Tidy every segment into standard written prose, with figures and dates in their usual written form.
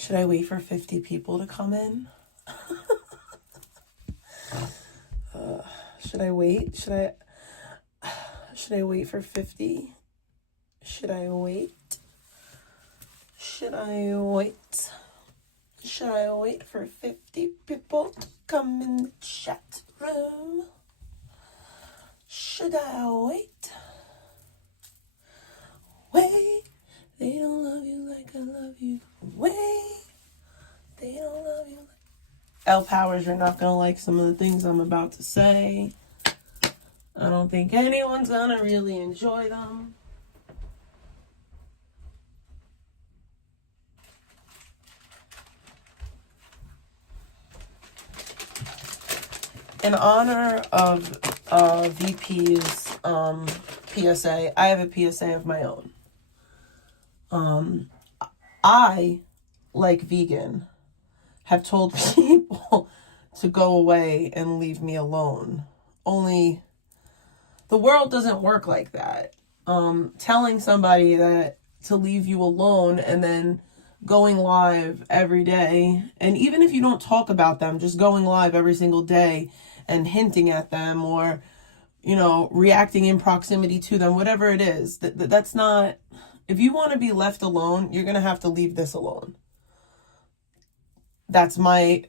Should I wait for 50 people to come in? Should I wait? Should I wait for 50? Should I wait? Should I wait? Should I wait for 50 people to come in the chat room? Should I wait? Wait. They don't love you like I love you. Wait. They don't love you like... L Powers, you're not going to like some of the things I'm about to say. I don't think anyone's going to really enjoy them. In honor of VP's PSA, I have a PSA of my own. I, like vegan, have told people to go away and leave me alone. Only the world doesn't work like that. Telling somebody that to leave you alone and then going live every day, and even if you don't talk about them, just going live every single day and hinting at them or, you know, reacting in proximity to them, whatever it is, that's not... If you want to be left alone, you're going to have to leave this alone. That's my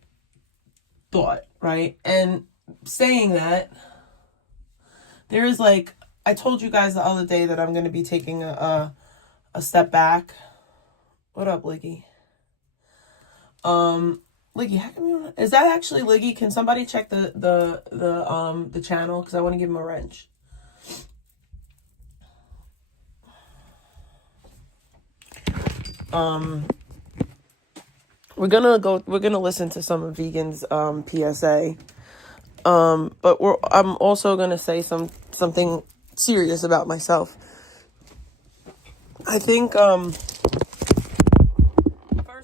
thought, right? And saying that, there is like, I told you guys the other day that I'm going to be taking a step back. What up, Liggy? Liggy, how come you... Is that actually Liggy? Can somebody check the channel? Because I want to give him a wrench. We're gonna listen to some of Vegan's PSA. But I'm also gonna say something serious about myself. I think first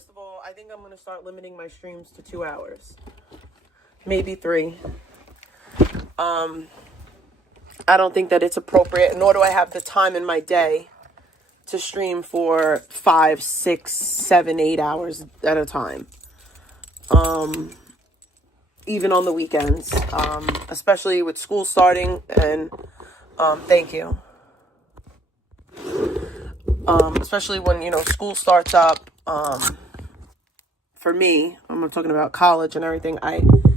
of all, I think I'm gonna start limiting my streams to 2 hours. Maybe 3. I don't think that it's appropriate, nor do I have the time in my day to stream for 5, 6, 7, 8 hours at a time. Even on the weekends, especially with school starting, and thank you. Especially when, you know, school starts up. For me, I'm talking about college and everything.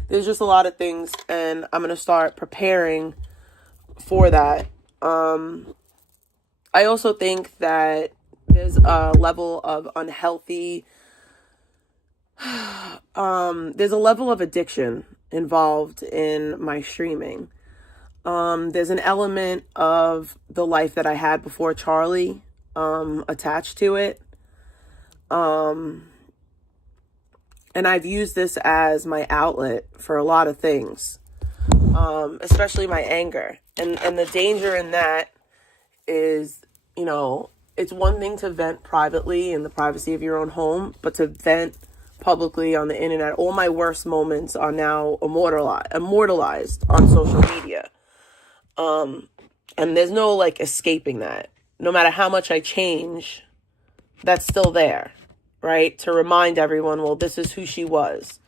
There's just a lot of things, and I'm gonna start preparing for that. I also think that there's a level of unhealthy, there's a level of addiction involved in my streaming. There's an element of the life that I had before Charlie, attached to it. And I've used this as my outlet for a lot of things, especially my anger. And the danger in that is, you know, it's one thing to vent privately in the privacy of your own home, but to vent publicly on the internet. All my worst moments are now immortalized on social media. And there's no like escaping that. No matter how much I change, that's still there, right? To remind everyone, well, this is who she was.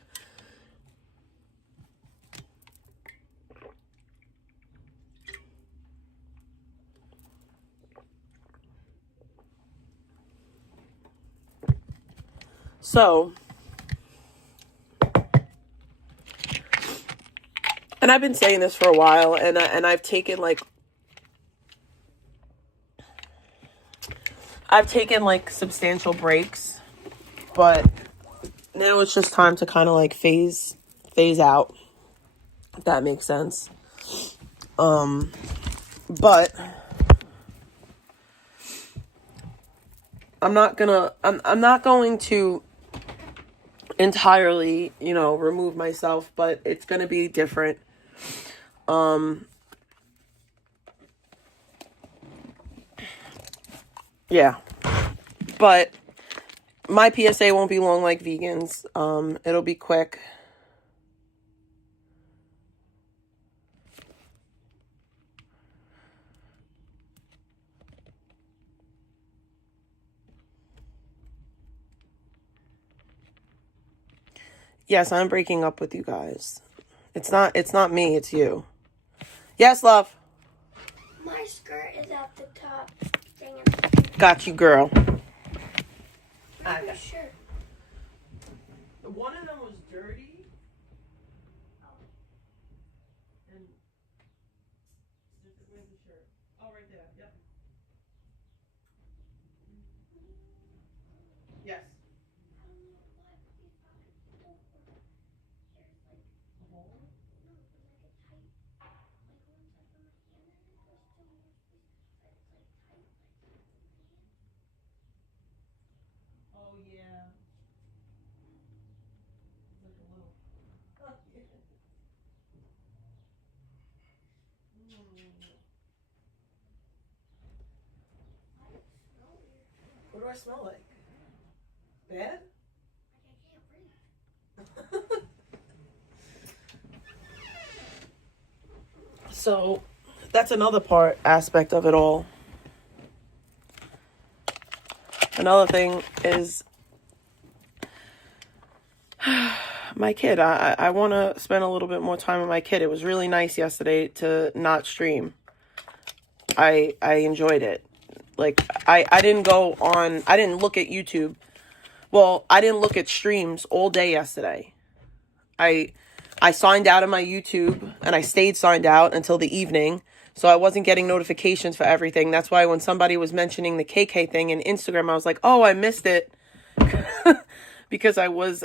So, and I've been saying this for a while, and I've taken like substantial breaks, but now it's just time to kind of like phase out, if that makes sense. But I'm not going to entirely, you know, remove myself, but it's going to be different. Yeah, but my PSA won't be long like Vegans. It'll be quick. Yes, I'm breaking up with you guys. It's not me, it's you. Yes, love. My skirt is at the top. Dang it. Got you, girl. Are you sure? One of them was dirty. And where's the shirt? Oh, right there. Yep. Yes. Oh, yeah. It's like a little... What do I smell like? Bad? So that's another aspect of it all. Another thing is my kid. I want to spend a little bit more time with my kid. It was really nice yesterday to not stream. I enjoyed it. Like, I didn't look at YouTube. Well, I didn't look at streams all day yesterday. I signed out of my YouTube, and I stayed signed out until the evening, so I wasn't getting notifications for everything. That's why when somebody was mentioning the KK thing in Instagram, I was like, oh, I missed it. Because I was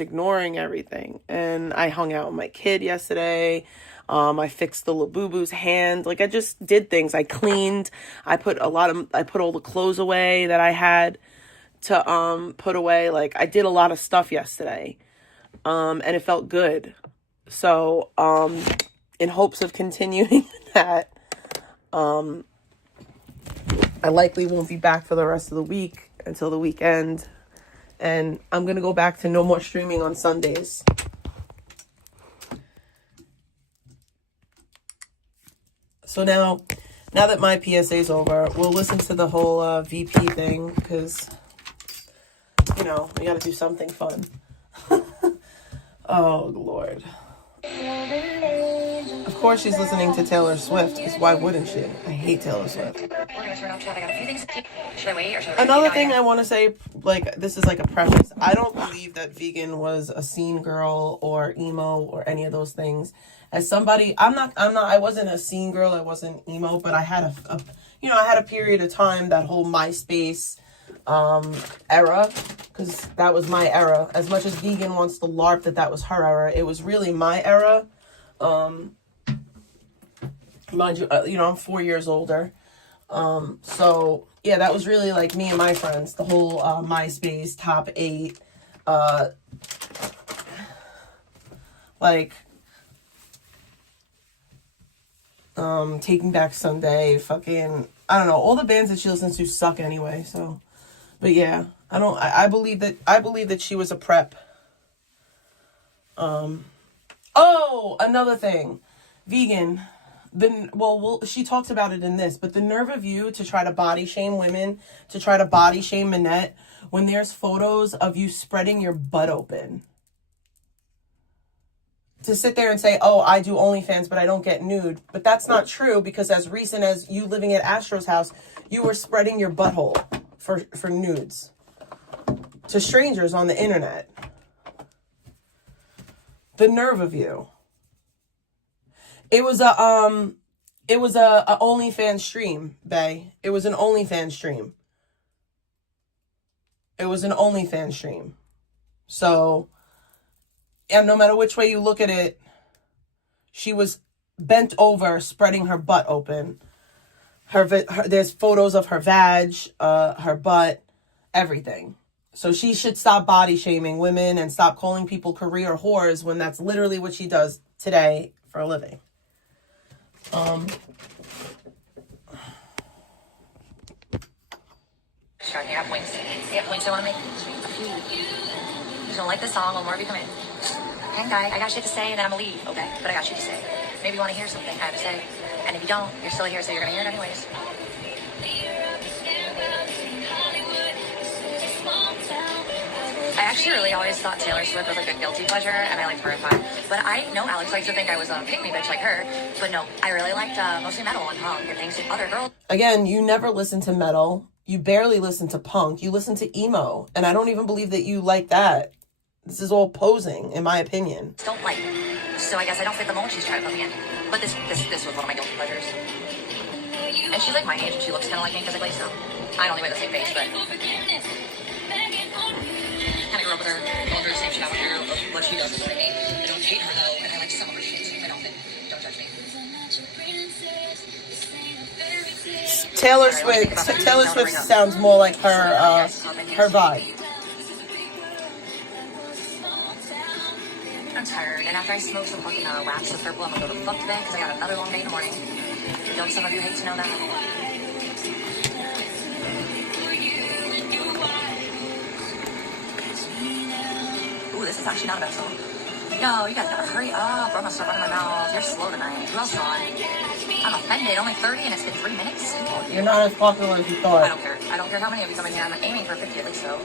ignoring everything. And I hung out with my kid yesterday. I fixed the Labubu's hand. Like, I just did things. I cleaned. I put all the clothes away that I had to put away. Like, I did a lot of stuff yesterday. And it felt good. So, in hopes of continuing that, I likely won't be back for the rest of the week until the weekend. And I'm going to go back to no more streaming on Sundays. So now that my PSA is over, we'll listen to the whole VP thing, because, we got to do something fun. Oh, Lord. Of course she's listening to Taylor Swift, because why wouldn't she? I hate Taylor Swift. Another thing I want to say, like, this is like a preface. I don't believe that vegan was a scene girl or emo or any of those things. As somebody, I wasn't a scene girl, I wasn't emo, but I had I had a period of time, that whole MySpace era, because that was my era. As much as vegan wants to LARP that was her era, it was really my era. Mind you, I'm 4 years older. So yeah, that was really like me and my friends, the whole MySpace top 8, Taking Back Sunday, fucking, I don't know, all the bands that she listens to suck anyway. So, but yeah, I believe that she was a prep. Oh, another thing, vegan. She talks about it in this, but the nerve of you to try to body shame women, to try to body shame Minette, when there's photos of you spreading your butt open. To sit there and say, oh, I do OnlyFans, but I don't get nude. But that's not true, because as recent as you living at Astro's house, you were spreading your butthole for nudes to strangers on the internet. The nerve of you. It was a OnlyFans stream, bae. It was an OnlyFans stream. So, and no matter which way you look at it, she was bent over, spreading her butt open. There's photos of her vag, her butt, everything. So she should stop body shaming women and stop calling people career whores, when that's literally what she does today for a living. Sure, you have wings. You have wings you want to make? You don't like the song, well, more of you come in. Hang tight, I got shit to say, and then I'm gonna leave, okay? But I got shit to say. Maybe you want to hear something I have to say. And if you don't, you're still here, so you're gonna hear it anyways. I actually really always thought Taylor Swift was like a guilty pleasure, and I liked Maroon 5. But I know Alex likes to think I was a pick me bitch like her, but no, I really liked mostly metal and punk and things that other girls. Again, you never listen to metal. You barely listen to punk. You listen to emo, and I don't even believe that you like that. This is all posing, in my opinion. Don't like. So I guess I don't fit the mold she's trying to put me in. But this was one of my guilty pleasures. And she's like my age, and she looks kind of like me because I glaze her. I only wear the same face, but kind of grew up with her, going through the same shit I went through. What she does is like me. I don't hate her though, and I like some of her shit. I don't think. Don't judge me. Taylor Swift sounds more like her vibe. I'm tired, and after I smoke some fucking wax with purple, I'm gonna go to fuck today because I got another long day in the morning. Don't some of you hate to know that? Ooh, this is actually not a bad song. Yo, you guys gotta hurry up, or I'm gonna start running my mouth. You're slow tonight. Who else is on? I'm offended. Only 30, and it's been 3 minutes. You're not as popular as you thought. I don't care. I don't care how many of you come in here. I'm aiming for 50 at least, so.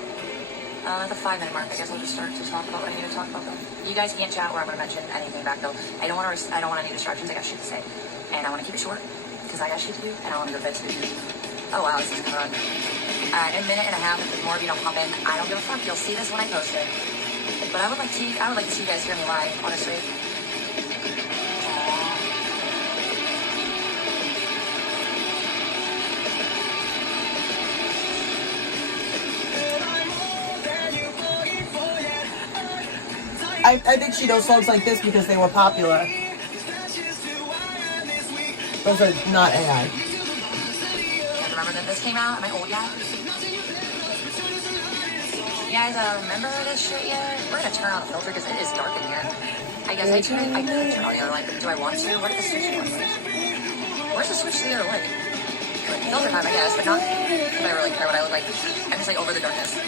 At the 5-minute mark, I guess I'll just start to talk about what I need to talk about, though. You guys can't chat, or I'm gonna mention anything back, though. I don't want any distractions. I got shit to say, and I want to keep it short because I got shit to do, and I want to go to bed too. Oh wow, this is gonna run. In a minute and a half, if more of you don't pop in, I don't give a fuck. You'll see this when I post it. But I would like to see you guys hear me live, honestly. I think she knows songs like this because they were popular. Those are not AI. Remember that this came out? Am I old yet? You guys remember this shit yet? We're gonna turn on the filter because it is dark in here. I guess I could turn on the other light, but do I want to? What if the switch to one light? Where's the switch to the other light? Filter time, I guess, but not if I really care what I look like. I'm just like over the darkness.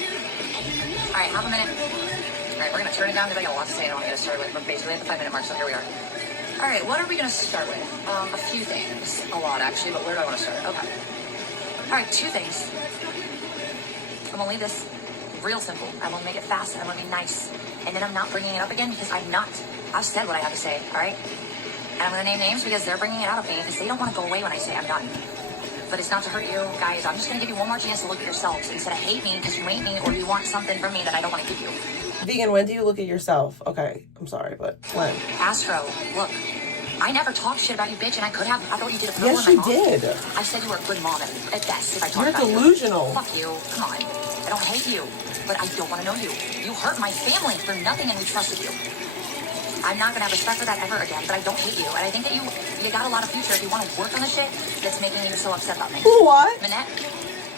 Alright, half a minute. Alright, we're gonna turn it down because I got a lot to say. I don't want to get started with. We're basically at the 5-minute mark, so here we are. Alright, what are we gonna start with? A few things. A lot, actually, but where do I want to start? Okay. Alright, 2 things. I'm gonna leave this real simple. I'm gonna make it fast, and I'm gonna be nice. And then I'm not bringing it up again because I've said what I have to say, alright? And I'm gonna name names because they're bringing it out of me because they don't want to go away when I say I'm done. But it's not to hurt you, guys. I'm just gonna give you one more chance to look at yourselves instead of hate me because you hate me or you want something from me that I don't want to give you. Vegan, when do you look at yourself? Okay, I'm sorry, but when? Astro, look. I never talked shit about you, bitch, and I could have. I thought you did a pro Yes, in you my mom. did. I said you were a good mom at best if I talked You're about delusional. you. Fuck you. Come on. I don't hate you, but I don't want to know you. You hurt my family for nothing, and we trusted you. I'm not gonna have respect for that ever again, but I don't hate you, and I think that you got a lot of future if you want to work on the shit that's making you so upset about me. What? Minette,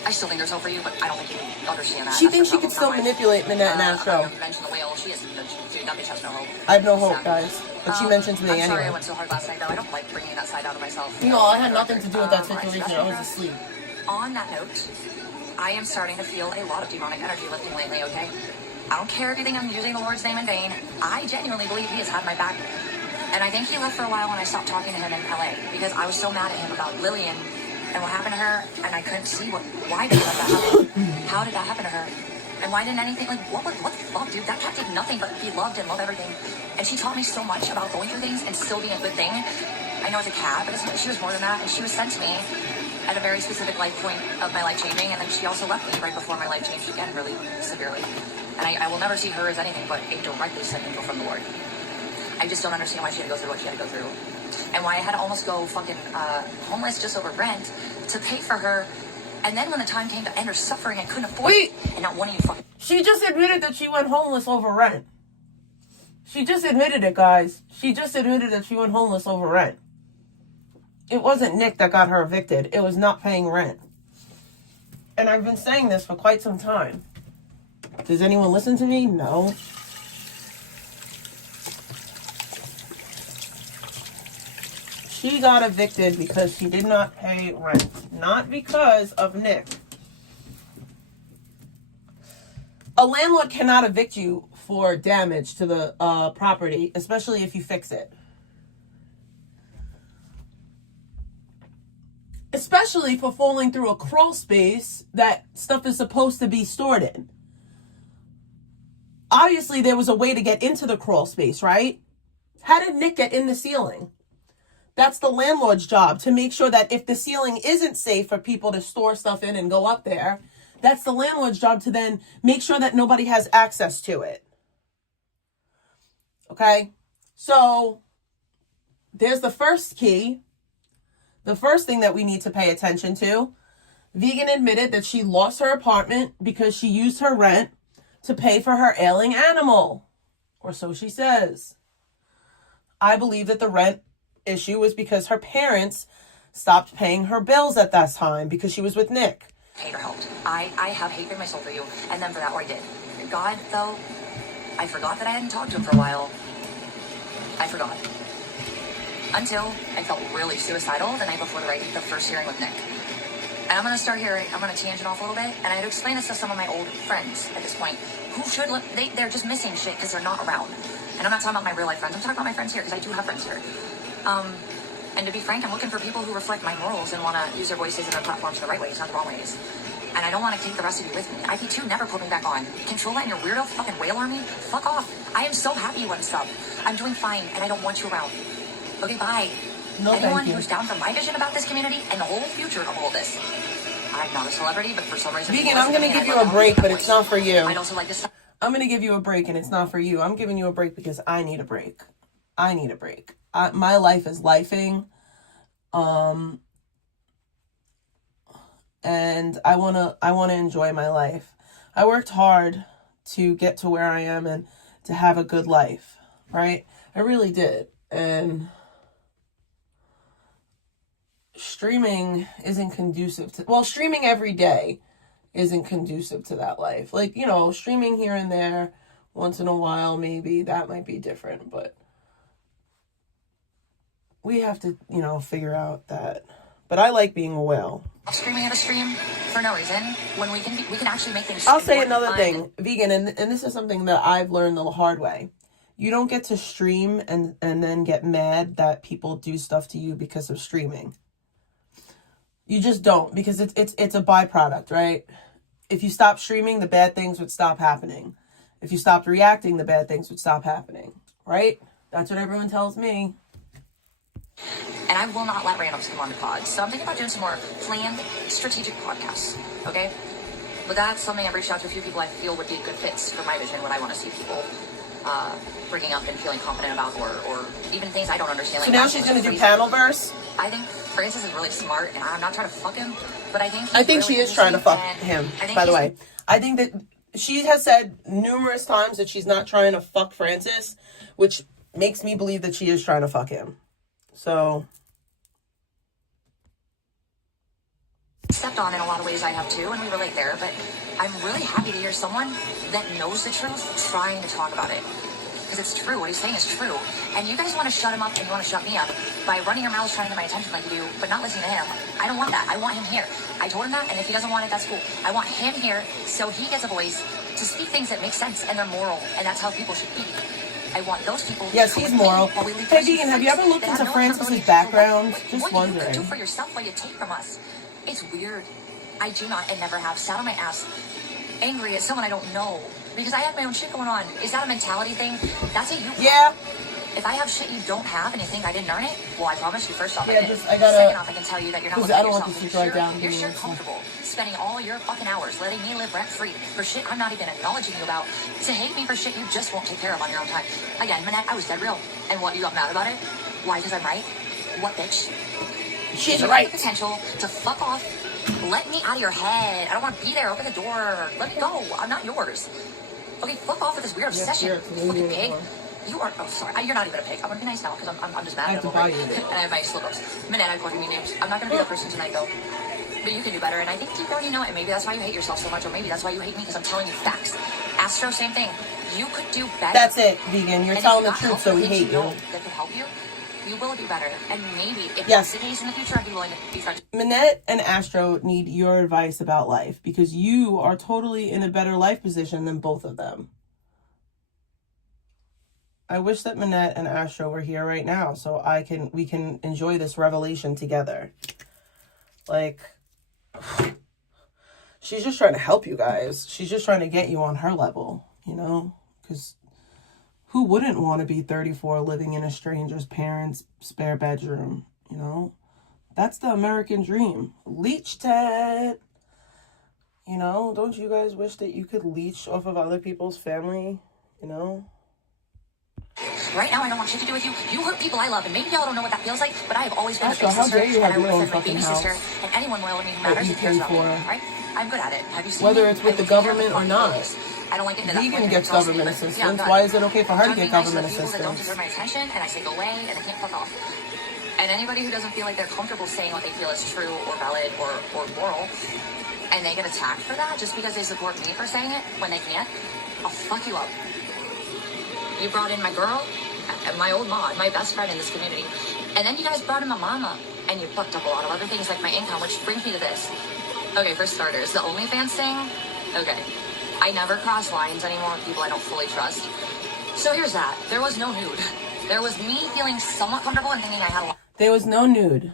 I still think there's hope for you, but I don't think you understand that. She thinks she can still manipulate Minette and Astro. Mention the whale. She is. Dude, that bitch has no hope. I have no hope, guys. But she mentions me I'm anyway. sorry I went so hard last night, though. I don't like bringing that side out of myself. No, I had nothing to do with that situation. I was asleep. On that note, I am starting to feel a lot of demonic energy lifting lately, okay? I don't care if you think I'm using the Lord's name in vain. I genuinely believe he has had my back. And I think he left for a while when I stopped talking to him in LA because I was so mad at him about Lillian and what happened to her, and I couldn't see why did that happen? How did that happen to her? And why didn't anything, like, what the fuck, dude? That cat did nothing but be loved and love everything. And she taught me so much about going through things and still being a good thing. I know it's a cat, but she was more than that. And she was sent to me at a very specific life point of my life changing. And then she also left me right before my life changed again, really severely. And I will never see her as anything but a directly sent info from the Lord. I just don't understand why she had to go through what she had to go through. And why I had to almost go fucking homeless just over rent to pay for her. And then when the time came to end her suffering, I couldn't afford it. And not one of you fucking... She just admitted that she went homeless over rent. She just admitted it, guys. She just admitted that she went homeless over rent. It wasn't Nick that got her evicted. It was not paying rent. And I've been saying this for quite some time. Does anyone listen to me? No. She got evicted because she did not pay rent. Not because of Nick. A landlord cannot evict you for damage to the property, especially if you fix it. Especially for falling through a crawl space that stuff is supposed to be stored in. obviously there was a way to get into the crawl space, right? How did Nick get in the ceiling? That's the landlord's job, to make sure that if the ceiling isn't safe for people to store stuff in and go up there, that's the landlord's job to then make sure that nobody has access to it. Okay? So there's the first key. The first thing that we need to pay attention to. Vegan admitted that she lost her apartment because she used her rent to pay for her ailing animal. Or so she says. I believe that the rent issue was because her parents stopped paying her bills at that time because she was with Nick. Hater helped. I have hate in my soul for you, and then for that, what I did. God, though, I forgot that I hadn't talked to him for a while. I forgot. Until I felt really suicidal the night before the first hearing with Nick. And I'm going to start here, I'm going to tangent off a little bit, and I had to explain this to some of my old friends at this point, who should, they're just missing shit because they're not around. And I'm not talking about my real life friends, I'm talking about my friends here, because I do have friends here. And to be frank, I'm looking for people who reflect my morals and want to use their voices and their platforms the right ways, not the wrong ways. And I don't want to take the rest of you with me. IP2 never put me back on. Control that and your weirdo fucking whale army? Fuck off. I am so happy you wouldn't stop. I'm doing fine, and I don't want you around. Okay, bye. No, anyone who's down for my vision about this community and the whole future of all this. I'm not a celebrity, but for some reason... Vegan, I'm going to give you a break, but it's not for you. I'd also like to... I'm going to give you a break, and it's not for you. I'm giving you a break because I need a break. I need a break. My life is lifing. And I want to enjoy my life. I worked hard to get to where I am and to have a good life, right? I really did. And streaming isn't conducive to, well, streaming every day isn't conducive to that life. Like, you know, streaming here and there once in a while, maybe that might be different, but we have to, you know, figure out that. But I like being a whale. Streaming at a stream for no reason when we can actually make things. I'll say another thing, Vegan, and this is something that I've learned the hard way. You don't get to stream and then get mad that people do stuff to you because of streaming. You just don't, because it's a byproduct, right? If you stop streaming, the bad things would stop happening. If you stopped reacting, the bad things would stop happening, right? That's what everyone tells me. And I will not let randoms come on the pod. So I'm thinking about doing some more planned, strategic podcasts, okay? But that's something I've reached out to a few people I feel would be good fits for my vision, what I want to see people bringing up and feeling confident about, or even things I don't understand. So now she's going to do Panelverse? I think Francis is really smart, and I'm not trying to fuck him, but I think really she is trying to fuck him, by the way. I think that she has said numerous times that she's not trying to fuck Francis, which makes me believe that she is trying to fuck him. So stepped on in a lot of ways, I have too, and we relate there, but I'm really happy to hear someone that knows the truth trying to talk about it, because it's true. What he's saying is true, and you guys want to shut him up and you want to shut me up by running your mouths trying to get my attention like you do, but not listening to him. I don't want that. I want him here. I told him that, and if he doesn't want it, that's cool. I want him here so he gets a voice to speak things that make sense and they're moral, and that's how people should be. I want those people. Yes, he's moral. Hey, Vegan, have you ever looked into Francis's background? Just wondering. What you do for yourself while you take from us. It's weird. I do not and never have sat on my ass angry at someone I don't know because I have my own shit going on. Is that a mentality thing? That's a you problem. Yeah. If I have shit you don't have and you think I didn't earn it, well, I promise you, first off, yeah, I did. I gotta, second off, I can tell you that you're not looking at yourself. I don't want this to write down. You're sure comfortable spending all your fucking hours letting me live rent-free for shit I'm not even acknowledging you about, to hate me for shit you just won't take care of on your own time. Again, Manette, I was dead real. And what, you got mad about it? Why, because I'm right? What, bitch? She's you right. Have the potential to fuck off. Let me out of your head. I don't want to be there. Open the door. Let me go. I'm not yours. Okay, fuck off with this weird obsession. You fucking pig. You are, oh, sorry. You're not even a pig. I'm going to be nice now because I'm just mad at him. And I have my slip-ups. Minette, I've called you names. I'm not going to be that person tonight, though. But you can do better. And I think you already know it. Maybe that's why you hate yourself so much. Or maybe that's why you hate me, because I'm telling you facts. Astro, same thing. You could do better. That's it, Vegan. You're telling the truth, so we hate you. That could help you. You will do better. And maybe, if yes. that's the case in the future, I'd be willing to be friends. Minette and Astro need your advice about life, because you are totally in a better life position than both of them. I wish that Minette and Astro were here right now so we can enjoy this revelation together. Like, she's just trying to help you guys. She's just trying to get you on her level, you know? Because who wouldn't want to be 34 living in a stranger's parents' spare bedroom, you know? That's the American dream. Leech Ted. You know, don't you guys wish that you could leech off of other people's family, you know? Right now, I don't want shit to do with you. You hurt people I love, and maybe y'all don't know what that feels like, but I have always been a big How sister, dare you and have I would your own have said my fucking baby house sister, and anyone loyal to me who that matters you and cares pay about me, for. right? I'm good at it. Have you seen Whether me? it's with I the live here government or on not. purpose. I don't like into that. Vegan gets government assistance. Why is it okay for her to get government People that don't assistance? deserve my attention, and I say go away, and they can't fuck off. And anybody who doesn't feel like they're comfortable saying what they feel is true or valid or moral, and they get attacked for that just because they support me for saying it when they can't, I'll fuck you up. You brought in my girl, my old mod, my best friend in this community, and then you guys brought in my mama, and you fucked up a lot of other things like my income, which brings me to this. Okay, for starters, the OnlyFans thing, okay. I never cross lines anymore with people I don't fully trust. So here's that. There was no nude. There was me feeling somewhat comfortable and thinking I had a lot. There was no nude.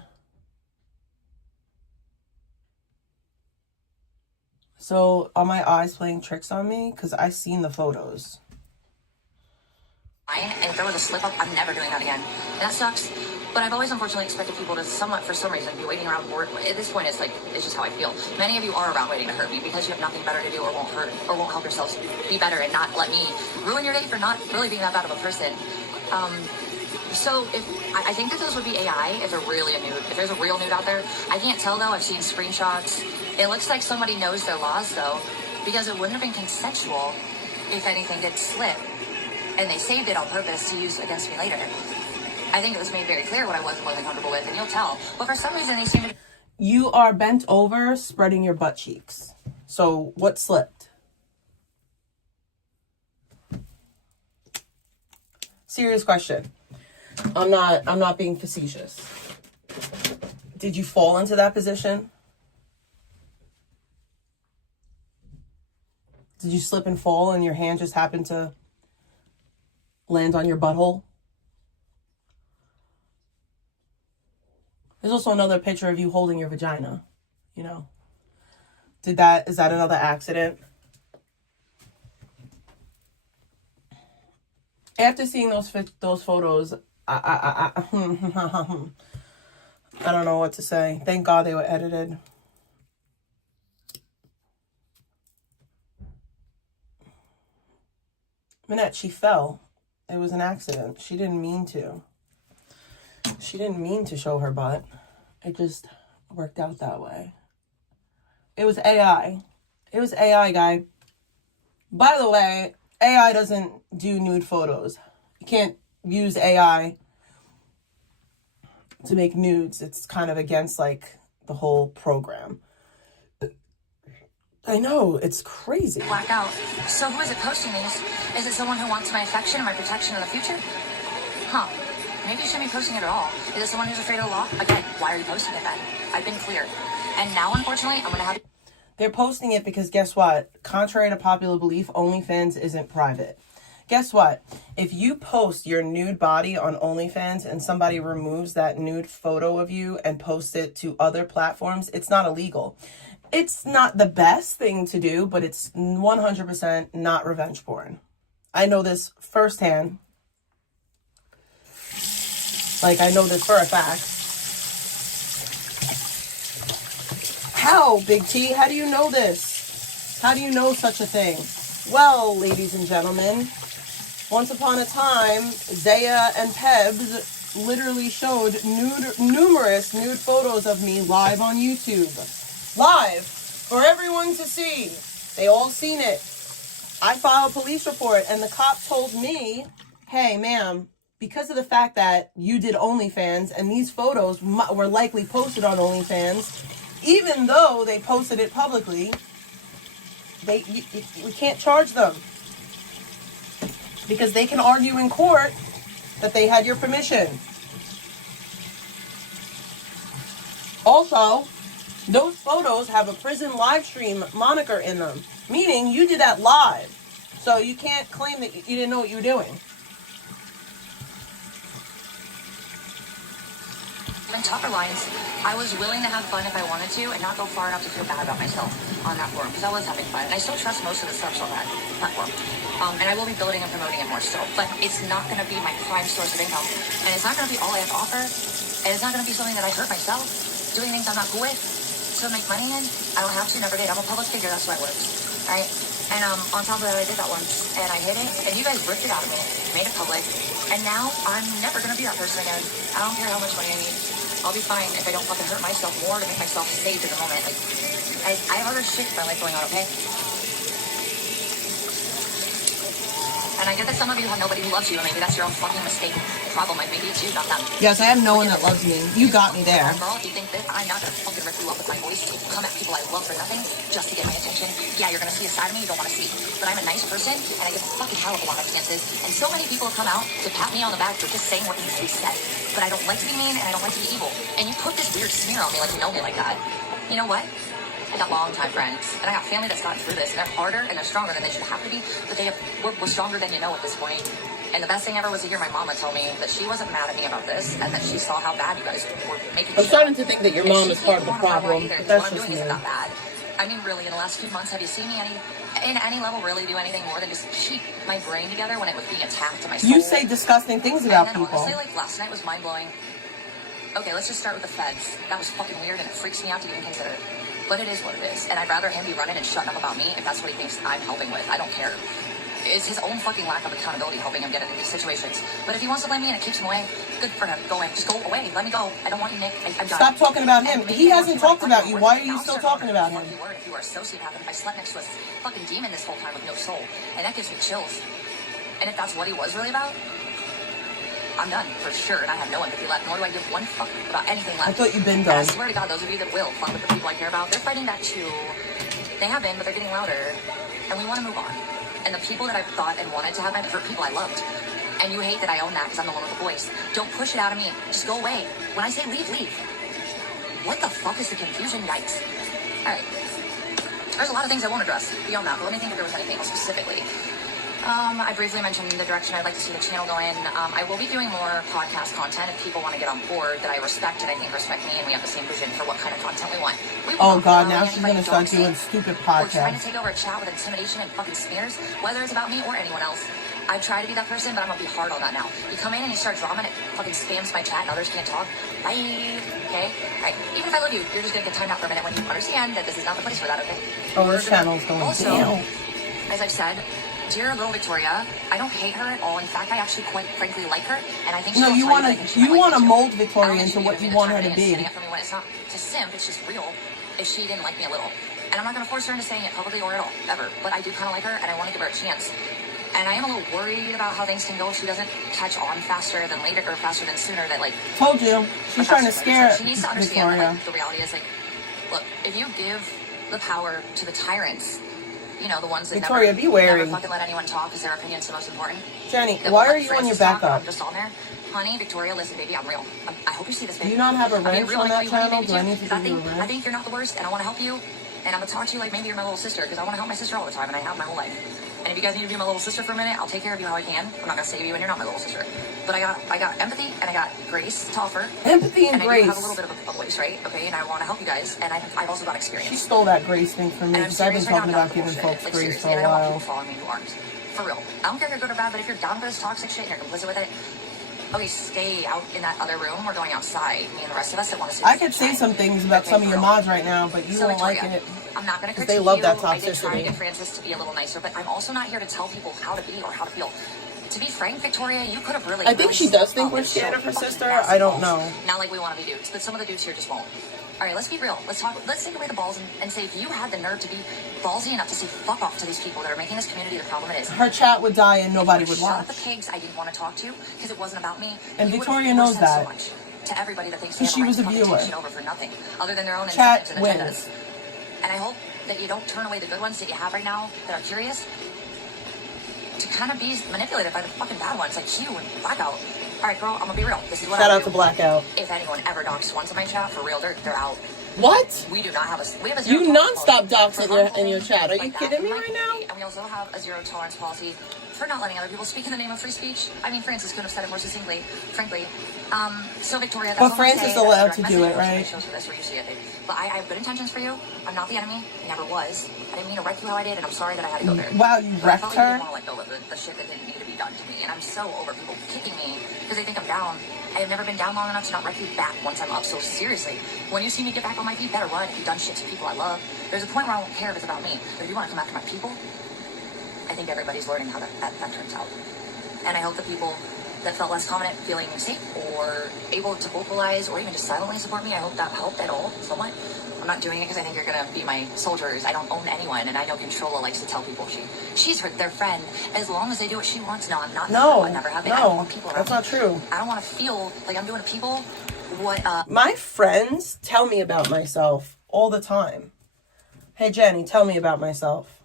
So are my eyes playing tricks on me? Because I seen the photos. And if there was a slip up, I'm never doing that again. And that sucks. But I've always unfortunately expected people to somewhat, for some reason, be waiting around for it. At this point, it's just how I feel. Many of you are around waiting to hurt me because you have nothing better to do or won't hurt or won't help yourselves be better and not let me ruin your day for not really being that bad of a person. So I think that those would be AI if they're really a nude. If there's a real nude out there, I can't tell though. I've seen screenshots. It looks like somebody knows their laws though, because it wouldn't have been consensual if anything did slip, and they saved it on purpose to use against me later. I think it was made very clear what I wasn't comfortable with, and you'll tell. But for some reason, they seem to. You are bent over, spreading your butt cheeks. So what slipped? Serious question. I'm not being facetious. Did you fall into that position? Did you slip and fall and your hand just happened to land on your butthole? There's also another picture of you holding your vagina, you know. Is that another accident? After seeing those photos, I don't know what to say. Thank God they were edited. Minette, she fell. It was an accident. She didn't mean to. She didn't mean to show her butt. It just worked out that way. It was AI. It was AI, guy. By the way, AI doesn't do nude photos. You can't use AI to make nudes. It's kind of against, like, the whole program. I know, it's crazy. Black out. So who is it posting these? Is it someone who wants my affection and my protection in the future? Huh. Maybe you shouldn't be posting it at all. Is it someone who's afraid of the law? Again, why are you posting it then? I've been clear. And now, unfortunately, I'm going to have... They're posting it because guess what? Contrary to popular belief, OnlyFans isn't private. Guess what? If you post your nude body on OnlyFans and somebody removes that nude photo of you and posts it to other platforms, it's not illegal. It's not the best thing to do, but it's 100% not revenge porn. I know this firsthand. Like, I know this for a fact. How, Big T? How do you know this? How do you know such a thing? Well, ladies and gentlemen, once upon a time, Zaya and Pebs literally showed numerous nude photos of me live on YouTube. Live for everyone to see. They all seen it. I filed a police report and the cop told me, hey, ma'am, because of the fact that you did OnlyFans and these photos were likely posted on OnlyFans, even though they posted it publicly, we can't charge them. Because they can argue in court that they had your permission. Also, those photos have a prison live stream moniker in them, meaning you did that live. So you can't claim that you didn't know what you were doing. In tougher lines, I was willing to have fun if I wanted to and not go far enough to feel bad about myself on that forum because I was having fun. And I still trust most of the stuff on that platform. And I will be building and promoting it more still. But it's not going to be my prime source of income. And it's not going to be all I have to offer. And it's not going to be something that I hurt myself doing things I'm not cool with to make money in. I don't have to, never did. I'm a public figure, that's why it works. Alright? And on top of that, I did that once. And I hid it. And you guys ripped it out of me. Made it public. And now I'm never going to be that person again. I don't care how much money I need. I'll be fine if I don't fucking hurt myself more to make myself saved in the moment. Like, I have other shit in my life going on, okay? And I get that some of you have nobody who loves you, and maybe that's your own fucking mistake. The problem, like, maybe it's you, not them. Yes, I have no one that loves me. You got me there. Girl, if you think that I'm not gonna fucking rip you up with my voice to come at people I love for nothing just to get my attention, yeah, you're gonna see a side of me you don't want to see. But I'm a nice person, and I give a fucking hell of a lot of chances. And so many people have come out to pat me on the back for just saying what needs to be said. But I don't like to be mean, and I don't like to be evil. And you put this weird smear on me like you know me like that. You know what? I got long-time friends, and I got family that's gotten through this, and they're harder and they're stronger than they should have to be, but we're stronger than you know at this point. And the best thing ever was to hear my mama tell me that she wasn't mad at me about this, and that she saw how bad you guys were making. I'm starting to think that your mom is part of the problem. What I'm doing isn't that bad. I mean, really, in the last few months, have you seen me in any level really do anything more than just keep my brain together when it was being attacked to my soul? You say disgusting things about and then, people. Honestly, like last night was mind-blowing. Okay, let's just start with the feds. That was fucking weird, and it freaks me out to even consider it. But it is what it is, and I'd rather him be running and shutting up about me if that's what he thinks I'm helping with. I don't care. It's his own fucking lack of accountability helping him get into these situations. But if he wants to blame me and it keeps him away, good for him. Go away. Just go away. Let me go. I don't want you, Nick. I'm done. Stop talking about him. He hasn't talked about you. Why are you still talking about him? If you are a sociopath, and if I slept next to a fucking demon this whole time with no soul, and that gives me chills. And if that's what he was really about, I'm done, for sure, and I have no empathy left, nor do I give one fuck about anything left. I thought you'd been done. And I swear to God, those of you that will fuck with the people I care about, they're fighting back too. They have been, but they're getting louder, and we want to move on. And the people that I thought and wanted to have my hurt people I loved. And you hate that I own that because I'm the one with the voice. Don't push it out of me. Just go away. When I say leave, leave. What the fuck is the confusion? Yikes. Alright. There's a lot of things I won't address beyond that, but let me think if there was anything else specifically. I briefly mentioned the direction I'd like to see the channel go in. I will be doing more podcast content if people want to get on board that I respect and I think respect me and we have the same vision for what kind of content we want. Oh God, now she's going to start doing stupid podcasts. We're trying to take over a chat with intimidation and fucking smears, whether it's about me or anyone else. I try to be that person, but I'm going to be hard on that now. You come in and you start drama and it fucking spams my chat and others can't talk. Bye. Okay? Alright. Even if I love you, you're just going to get timed out for a minute when you understand that this is not the place for that, okay? Oh, this channel's going down. As I've said, dear little Victoria, I don't hate her at all. In fact, I actually quite frankly like her, and I think she'll you want to mold Victoria into what you want her to be. For me when it's not to simp, it's just real. If she didn't like me a little, and I'm not going to force her into saying it publicly or at all, ever. But I do kind of like her, and I want to give her a chance. And I am a little worried about how things can go if she doesn't catch on faster than later or faster than sooner. That like told you, she's trying to scare She needs to understand Victoria. that, like, the reality is like, look, if you give the power to the tyrants. You know, the ones that Victoria, be wary. never fucking let anyone talk because their opinion's the most important. Jenny, why are you on your backup? I'm just on there. Honey, Victoria, listen, baby, I'm real. I hope you see this, baby. Do you not have a wrench real, on that channel? Do I need to I give you a think wrench? you're not the worst, and I want to help you. And I'm going to talk to you like maybe you're my little sister because I want to help my sister all the time, and I have my whole life. And if you guys need to be my little sister for a minute, I'll take care of you how I can. I'm not going to save you when you're not my little sister. But I got empathy, and I got grace to offer. Empathy and grace. I do have a little bit of a voice, right? Okay, and I want to help you guys, and I've also got experience. She stole that grace thing from me because I've been talking about giving folks like, grace for and a I don't want while. people following me who aren't. For real. I don't care if you're good or bad, but if you're down for this toxic shit and you're complicit with it, okay, stay out in that other room. We're going outside. Me and the rest of us that want to see. I could say some things about some of your mods right now, but you don't like it. I'm not going to critique they love that you. I did try to toxicity. get Francis to be a little nicer, but I'm also not here to tell people how to be or how to feel. To be frank, Victoria, you could have really. I think she does think we're scared of her sister. I don't know. Not like we want to be dudes, but some of the dudes here just won't. All right, let's be real. Let's talk. Let's take away the balls and say if you had the nerve to be ballsy enough to say fuck off to these people that are making this community the problem it is. Her chat would die and nobody would watch. Shut the pigs I didn't want to talk to because it wasn't about me. And Victoria knows that. So much to everybody that thinks they have she was a fucking viewer. over for nothing other than their own Chat intentions and wins. agendas. And I hope that you don't turn away the good ones that you have right now that are curious to kind of be manipulated by the fucking bad ones like you and Blackout. All right, girl, I'm gonna be real. This is what Shout I out to Blackout. If anyone ever doxes once in my chat, for real, they're out. What? We do not have we have a zero You tolerance nonstop policy docs for in your chat. Are you like kidding that me in my right now? community, and we also have a zero tolerance policy for not letting other people speak in the name of free speech. I mean, Francis could have said it more succinctly, frankly. So Victoria, that's But all Francis is allowed to do it, right? But I have good intentions for you. I'm not the enemy. I never was. I didn't mean to wreck you how I did, and I'm sorry that I had to go there. Wow, you But I wrecked felt like I her? didn't want to let go of the shit that didn't need to be done to me, and I'm so over people kicking me because they think I'm down. I have never been down long enough to not wreck you back once I'm up. So seriously, when you see me get back on my feet, better run. If you've done shit to people I love, there's a point where I won't care if it's about me. But if you want to come after my people, I think everybody's learning how that turns out. And I hope the people that felt less confident feeling safe or able to vocalize or even just silently support me, I hope that helped at all somewhat. I'm not doing it because I think you're going to be my soldiers. I don't own anyone, and I know Controlla likes to tell people she's their friend as long as they do what she wants. No, I'm not. No, I never have been. I don't want people around that's not me. true. I don't want to feel like I'm doing to people what My friends tell me about myself all the time. Hey, Jenny, tell me about myself.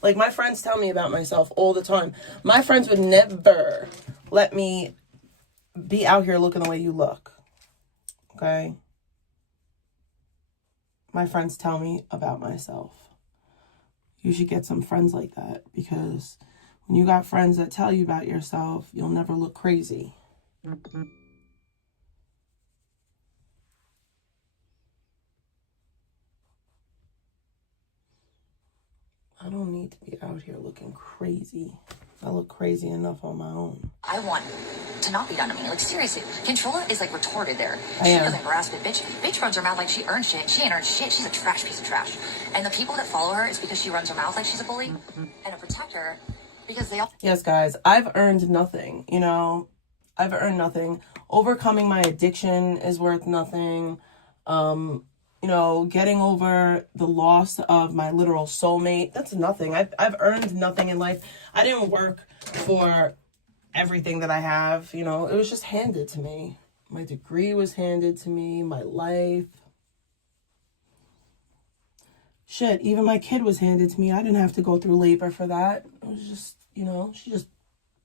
Like, my friends tell me about myself all the time. My friends would never let me be out here looking the way you look. Okay? My friends tell me about myself. You should get some friends like that, because when you got friends that tell you about yourself, you'll never look crazy. I don't need to be out here looking crazy. I look crazy enough on my own. I want to not be done to me. Like, seriously, Controlla is like retarded there. I She am. doesn't grasp it. Bitch runs her mouth like she earned shit. She ain't earned shit. She's a trash piece of trash. And the people that follow her is because she runs her mouth like she's a bully and to protect her because they all. Yes, guys, I've earned nothing, you know. I've earned nothing. Overcoming my addiction is worth nothing. You know, getting over the loss of my literal soulmate, that's nothing. I've earned nothing in life. I didn't work for everything that I have, you know. It was just handed to me. My degree was handed to me, my life. Shit, even my kid was handed to me. I didn't have to go through labor for that. It was just, you know, she just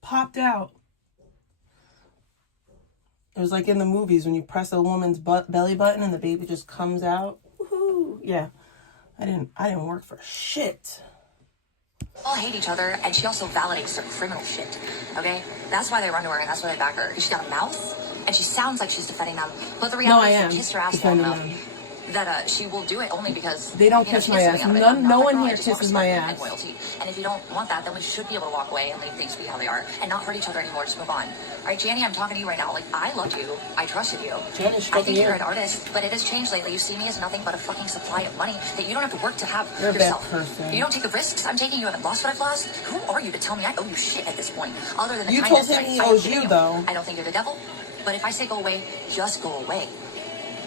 popped out. It was like in the movies when you press a woman's belly button and the baby just comes out. Woohoo! Yeah, I didn't work for shit. all hate each other, and she also validates her criminal shit. Okay, that's why they run to her, and that's why they back her. She's got a mouth, and she sounds like she's defending them, but the reality is, she kissed her ass long enough that she will do it only because they don't kiss my ass. No one here kisses my ass. And loyalty. And if you don't want that, then we should be able to walk away and leave things be how they are, and not hurt each other anymore. Just move on. All right, Janny, I'm talking to you right now. Like, I loved you. I trusted you. I think you're an artist, but it has changed lately. You see me as nothing but a fucking supply of money that you don't have to work to have yourself. You don't take the risks I'm taking. You haven't lost what I've lost. Who are you to tell me I owe you shit at this point? Other than the kindness told him he owes you, though. I don't think you're the devil, but if I say go away, just go away.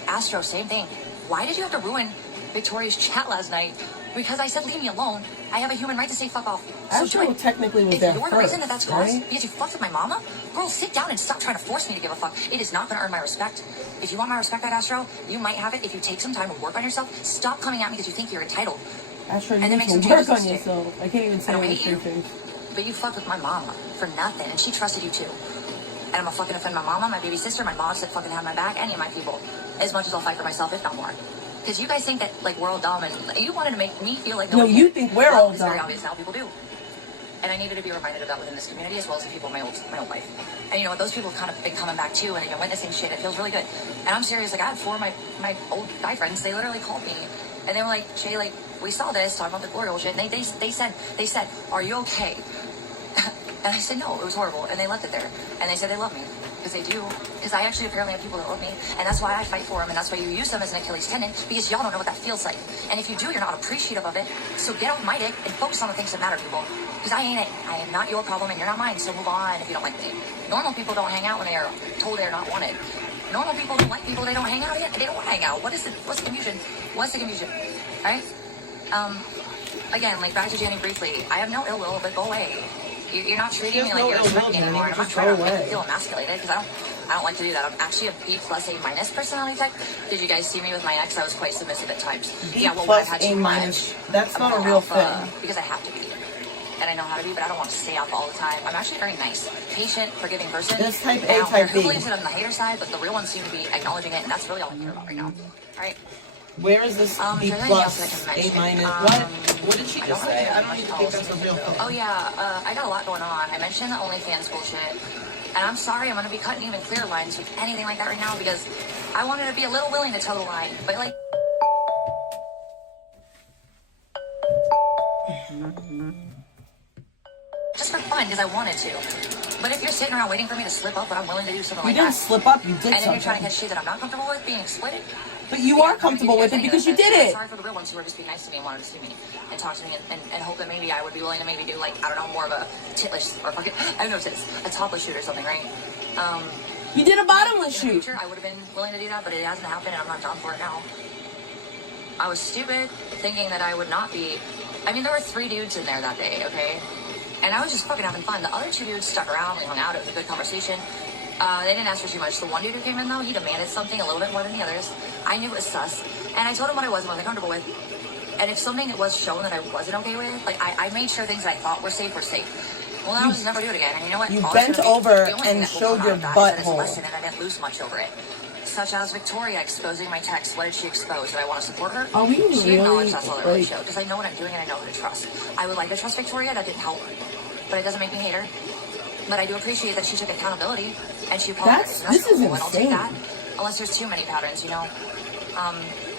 Astro, same thing. Why did you have to ruin Victoria's chat last night? Because I said leave me alone. I have a human right to say fuck off. Astro technically was there first. If you're the reason that that's caused right? because you fucked with my mama, girl, sit down and stop trying to force me to give a fuck. It is not going to earn my respect. If you want my respect, Astro, you might have it if you take some time and work on yourself. Stop coming at me because you think you're entitled. Astro, you need to work on yourself. I can't even say it with your face. But you fucked with my mama for nothing, and she trusted you too. And I'm gonna fucking offend my mama, my baby sister, my mom said fucking have my back, any of my people, as much as I'll fight for myself, if not more. Because you guys think that, like, we're all dumb, and you wanted to make me feel like no, you think we're all dumb. It's very obvious how people do. And I needed to be reminded of that within this community, as well as the people in my old life. And you know what, those people have kind of been coming back too, and they've been witnessing shit. It feels really good. And I'm serious, like, I had 4 of my old guy friends, they literally called me, and they were like, Jay, like, we saw this, talking about the glory hole shit, and they said, are you okay? And I said, no, it was horrible. And they left it there. And they said they love me. Because they do. Because I actually apparently have people that love me. And that's why I fight for them. And that's why you use them as an Achilles tendon. Because y'all don't know what that feels like. And if you do, you're not appreciative of it. So get off my dick and focus on the things that matter, people. Because I ain't it. I am not your problem and you're not mine. So move on if you don't like me. Normal people don't hang out when they are told they are not wanted. Normal people don't like people. They don't hang out yet. They don't want to hang out. What's the confusion? What's the confusion? All right? Again, like, back to Jenny briefly. I have no ill will, but go away. You're not treating me like you're respecting anymore. I'm not trying to make you feel emasculated because I don't like to do that. I'm actually a B plus A minus personality type. Did you guys see me with my ex? I was quite submissive at times. B plus A minus. That's not a real thing. Because I have to be. And I know how to be, but I don't want to stay up all the time. I'm actually a very nice, patient, forgiving person. This type A, type B. Who believes it on the hater side, but the real ones seem to be acknowledging it, and that's really all I care about right now. All right? Where is this B plus, A minus? What did she just say? I don't even think that's a real thing. Oh yeah, I got a lot going on. I mentioned the OnlyFans bullshit. And I'm sorry, I'm going to be cutting even clearer lines with anything like that right now because I wanted to be a little willing to toe the line. But like... just for fun because I wanted to. But if you're sitting around waiting for me to slip up, but I'm willing to do something like that. You didn't slip up, you did something. And then you're trying to catch shit that I'm not comfortable with being exploited. But you are comfortable with it because you did it. Sorry for the real ones who were just being nice to me and wanted to see me and talk to me and hope that maybe I would be willing to maybe do like, I don't know, more of a titless or fucking, I don't know tits, a topless shoot or something, right? You did a bottomless shoot. Future, I would have been willing to do that, but it hasn't happened and I'm not down for it now. I was stupid thinking that I would not be. I mean, there were 3 dudes in there that day, okay? And I was just fucking having fun. The other 2 dudes stuck around, we hung out, it was a good conversation. They didn't ask for too much. The one dude who came in though, he demanded something a little bit more than the others. I knew it was sus. And I told him what I wasn't comfortable with. And if something that was shown that I wasn't okay with, like I made sure things that I thought were safe were safe. Well, I'll just never do it again. And you know what? You bent over and showed your butthole. Lesson, and I didn't lose much over it. Such as Victoria exposing my text. What did she expose? That I want to support her? Are we She really, acknowledged that's all that really showed. Because I know what I'm doing and I know who to trust. I would like to trust Victoria. That didn't help. But it doesn't make me hate her. But I do appreciate that she took accountability and she apologized. This is cool. I don't take insane. that unless there's too many patterns, you know.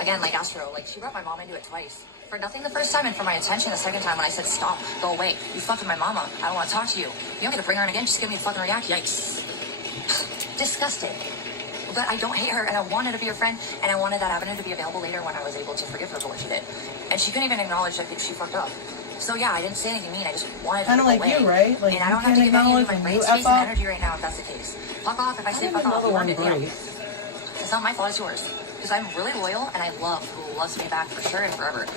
Again, like Astro, like she brought my mom into it twice. For nothing the first time and for my attention the second time when I said, stop, go away. You fucked with my mama. I don't want to talk to you. You don't get to bring her in again. Just give me a fucking react. Yikes. Disgusting. But I don't hate her and I wanted to be her friend and I wanted that avenue to be available later when I was able to forgive her for what she did. And she couldn't even acknowledge that she fucked up. So yeah, I didn't say anything mean. I just wanted to kind of like away. you, right? Like and I don't you have to can't give any acknowledge of my when brain you space F and up. energy right now if that's the case. Fuck off if I say fuck off. You earned it. Yeah. It's not my fault, it's yours. Because I'm really loyal and I love who loves me back for sure and forever.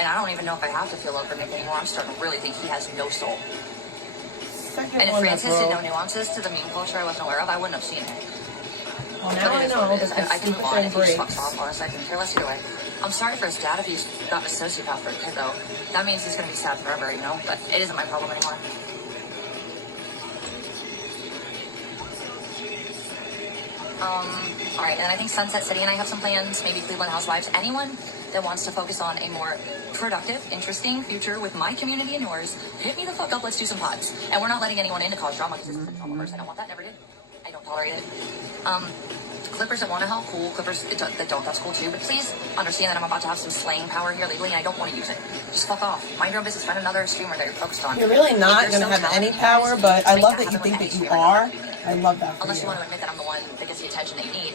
And I don't even know if I have to feel love for Nick anymore. I'm starting to really think he has no soul. And if Francis didn't know nuances to the meme culture I wasn't aware of, I wouldn't have seen it. Well, now I know because I can move on if he just breaks. fucks off. Honestly, I can care less either way. I'm sorry for his dad if he's got a sociopath for a kid, though. That means he's going to be sad forever, you know? But it isn't my problem anymore. Alright, and I think Sunset City and I have some plans, maybe Cleveland Housewives. Anyone that wants to focus on a more productive, interesting future with my community and yours, hit me the fuck up, let's do some pods. And we're not letting anyone in to cause drama because this is a drama person. I don't want that, never did. I don't tolerate it. Clippers that want to help, cool. Clippers that don't, that's cool too. But please understand that I'm about to have some slaying power here legally and I don't want to use it. Just fuck off. Mind your own business. Find another streamer that you're focused on. You're really not going to have any power, but I love that you think that you are. I love that for Unless you you. want to admit that I'm the one that gets the attention that you need.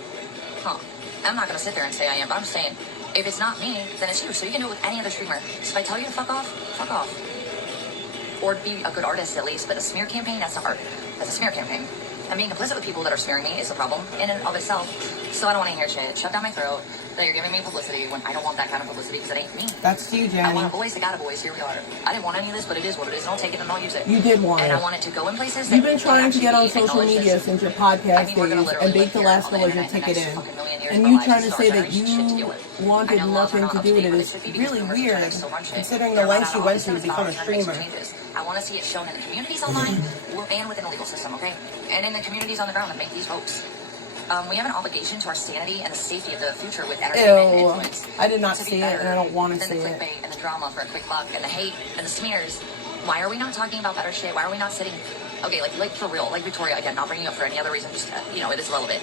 Huh. I'm not going to sit there and say I am, but I'm saying, if it's not me, then it's you. So you can do it with any other streamer. So if I tell you to fuck off, fuck off. Or be a good artist at least, but a smear campaign, that's not art. That's a smear campaign. And being complicit with people that are smearing me is a problem in and of itself. So I don't want to hear shit. Shut down my throat that you're giving me publicity when I don't want that kind of publicity because it ain't me. That's you, Jenny. I want a voice, I got a voice. Here we are. I didn't want any of this, but it is what it is. And I'll take it and I'll use it. You did want and it. I want it to go in places. You've been trying to get on social media since your podcast days and Bake the Last was your ticket in. And you trying to say that you wanted nothing to do with it is really weird, considering the lengths you went through to become a streamer. I want to see it shown in the communities online and within the legal system, okay? And in the communities on the ground that make these ropes. We have an obligation to our sanity and the safety of the future with entertainment and influence. I did not see it, and I don't want to see it. The clickbait and the drama for a quick buck and the hate and the smears. Why are we not talking about better shit? Why are we not sitting... Okay, like for real, like Victoria, again, not bringing you up for any other reason, just, it is relevant.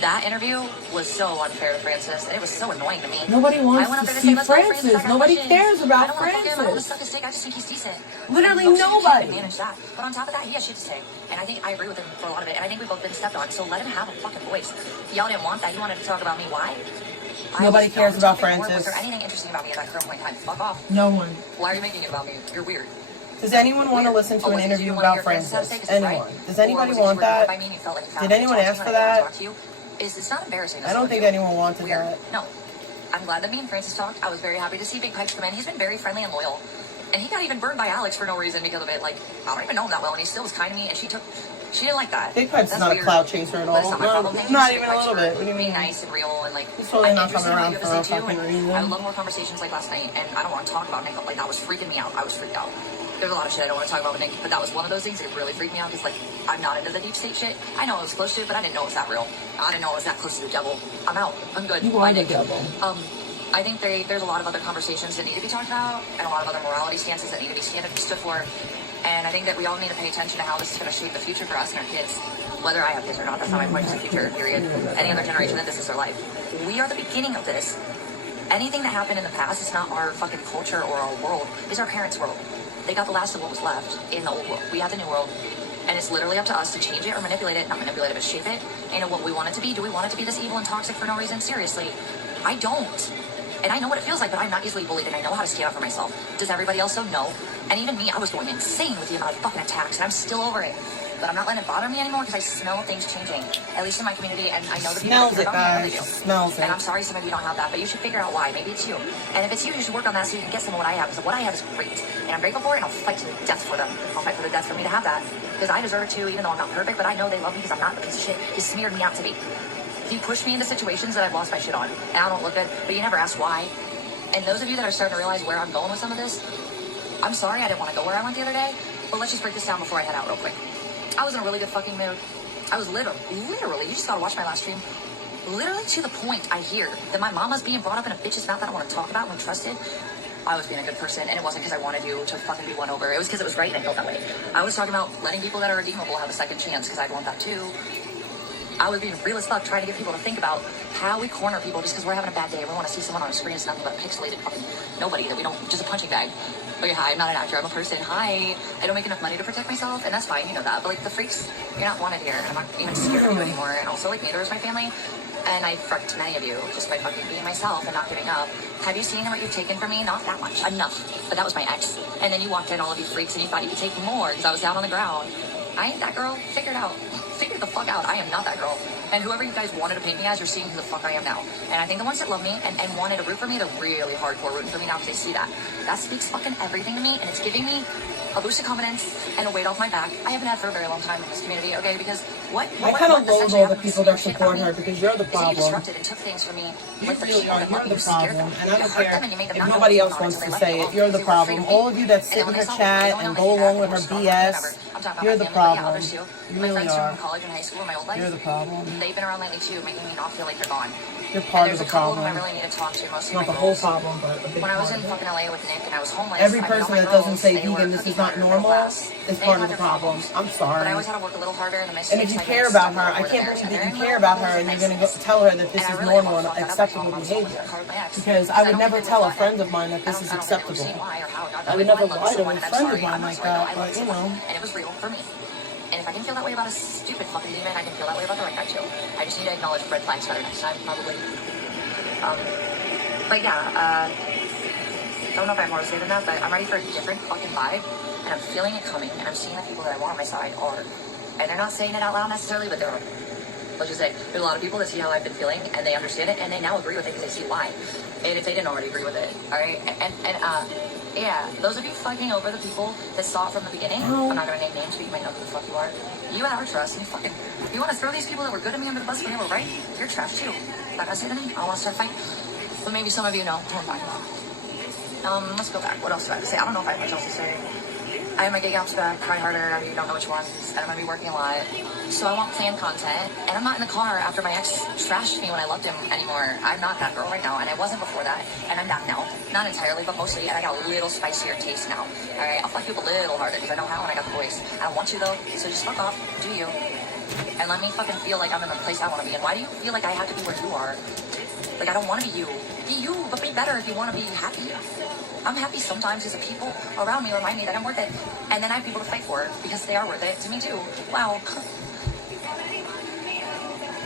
That interview was so unfair to Francis, and it was so annoying to me. Nobody wants to see Francis. Nobody cares about Francis. I don't want to fuck his steak. I just think he's decent. Literally nobody. Manage that. But on top of that, he has shit to say. And I think I agree with him for a lot of it. And I think we've both been stepped on. So let him have a fucking voice. Y'all didn't want that. He wanted to talk about me. Why? Nobody cares about Francis. Was there anything interesting about me at that current point in time? Fuck off. No one. Why are you making it about me? You're weird. Does anyone want to listen to an interview about Francis? Anyone? Does anybody want that? Did anyone ask for that? It's not embarrassing. I don't think anyone wanted that. No. I'm glad that me and Francis talked. I was very happy to see Big Pipes come in. He's been very friendly and loyal. And he got even burned by Alex for no reason because of it. Like, I don't even know him that well, and he still was kind to me, and she didn't like that. Big Pipes is not a cloud chaser at all. That's not my problem. Not even a little bit. What do you mean? Being nice and real, and like, he's totally not coming around for a fucking reason. I would love more conversations like last night, and I don't want to talk about Nick. Like, that was freaking me out. I was freaked out. There's a lot of shit I don't want to talk about with Nick, but that was one of those things that really freaked me out because, like, I'm not into the deep state shit. I know I was close to it, but I didn't know it was that real. I didn't know it was that close to the devil. I'm out. I'm good. You are the devil. I think there's a lot of other conversations that need to be talked about, and a lot of other morality stances that need to be stood for. And I think that we all need to pay attention to how this is going to shape the future for us and our kids. Whether I have kids or not, that's not my point. It's the future, period. Any other generation that this is their life. We are the beginning of this. Anything that happened in the past is not our fucking culture or our world. It's our parents' world. They got the last of what was left in the old world. We have the new world. And it's literally up to us to change it or manipulate it. Not manipulate it, but shape it. And what we want it to be. Do we want it to be this evil and toxic for no reason? Seriously. I don't. And I know what it feels like, but I'm not easily bullied, and I know how to stand up for myself. Does everybody else so? No. And even me, I was going insane with the amount of fucking attacks, and I'm still over it. But I'm not letting it bother me anymore because I smell things changing. At least in my community, and I know the people that care about me, I really do. Smells it. And I'm sorry some of you don't have that, but you should figure out why. Maybe it's you. And if it's you should work on that so you can get some of what I have, because what I have is great. And I'm grateful for it, and I'll fight to the death for them. I'll fight for the death for me to have that. Because I deserve it too, even though I'm not perfect, but I know they love me because I'm not the piece of shit you smeared me out to be. You push me into situations that I've lost my shit on, and I don't look good, but you never ask why. And those of you that are starting to realize where I'm going with some of this, I'm sorry I didn't want to go where I went the other day, but let's just break this down before I head out real quick. I was in a really good fucking mood. I was literally, you just gotta watch my last stream, literally to the point I hear that my mama's being brought up in a bitch's mouth that I don't want to talk about when trusted. I was being a good person, and it wasn't because I wanted you to fucking be won over. It was because it was right and I felt that way. I was talking about letting people that are redeemable have a second chance because I want that too. I was being real as fuck, trying to get people to think about how we corner people just because we're having a bad day and we want to see someone on a screen. It's nothing but a pixelated fucking nobody that we don't, just a punching bag. Okay, hi, I'm not an actor, I'm a person. Hi, I don't make enough money to protect myself, and that's fine, you know that. But like the freaks, you're not wanted here. I'm not even scared of you anymore. And also, like, neither is my family. And I fucked many of you just by fucking being myself and not giving up. Have you seen what you've taken from me? Not that much. Enough. But that was my ex. And then you walked in, all of you freaks, and you thought you could take more because I was down on the ground. I ain't that girl. Figure it out. Figure the fuck out. I am not that girl. And whoever you guys wanted to paint me as, you're seeing who the fuck I am now. And I think the ones that love me and wanted to root for me, they're really hardcore rooting for me now because they see that. That speaks fucking everything to me, and it's giving me a boost of confidence and a weight off my back. I haven't had for a very long time in this community, okay? Because I kind of loathe all the people that support her because you're the problem. You disrupted and took things from me. You really are. You're the problem. And I don't care if nobody else wants to say it. You're the problem. All of you that sit in her chat and go along with her BS, you're the problem. You really are. You're the problem. They've been around lately too, making me not feel like they're gone. You're part of the problem. I really need to talk to most of not the whole problem, but a big when I was in fucking LA with Nick and I was homeless, every person that doesn't say vegan, this is not normal, is part of the problem. I'm sorry. But I always had to work a little harder in the and if you care about her, I can't believe that you care about her and you're going to go tell her that this is normal and acceptable behavior. Because I would never tell a friend of mine that this is acceptable. I would never lie to a friend of mine like that, but you know. And it was real for me. And if I can feel that way about a stupid fucking demon, I can feel that way about the right guy too. I just need to acknowledge red flags better next time, probably. But yeah, don't know if I have more to say than that, but I'm ready for a different fucking vibe, and I'm feeling it coming, and I'm seeing the people that I want on my side are, and they're not saying it out loud necessarily, but they're, let's just say, there's a lot of people that see how I've been feeling, and they understand it, and they now agree with it because they see why. And if they didn't already agree with it, alright? Yeah, those of you fucking over the people that saw it from the beginning, I'm not gonna name names, but you might know who the fuck you are. You have our trust, and you wanna throw these people that were good to me under the bus when they were right? You're trash too. Not gonna say the name, I don't wanna start fighting. But maybe some of you know who I'm talking about. Let's go back. What else do I have to say? I don't know if I have much else to say. I have my gig apps back, Cry Harder, I mean, you don't know which ones, and I'm gonna be working a lot. So I want planned content, and I'm not in the car after my ex trashed me when I loved him anymore. I'm not that girl right now, and I wasn't before that, and I'm back now. Not entirely, but mostly, and I got a little spicier taste now. Alright, I'll fuck you up a little harder, because I know how and I got the voice. I don't want to though, so just fuck off, do you. And let me fucking feel like I'm in the place I want to be in. Why do you feel like I have to be where you are? Like, I don't want to be you. Be you, but be better if you want to be happy. I'm happy sometimes because the people around me remind me that I'm worth it. And then I have people to fight for because they are worth it to me too. Wow.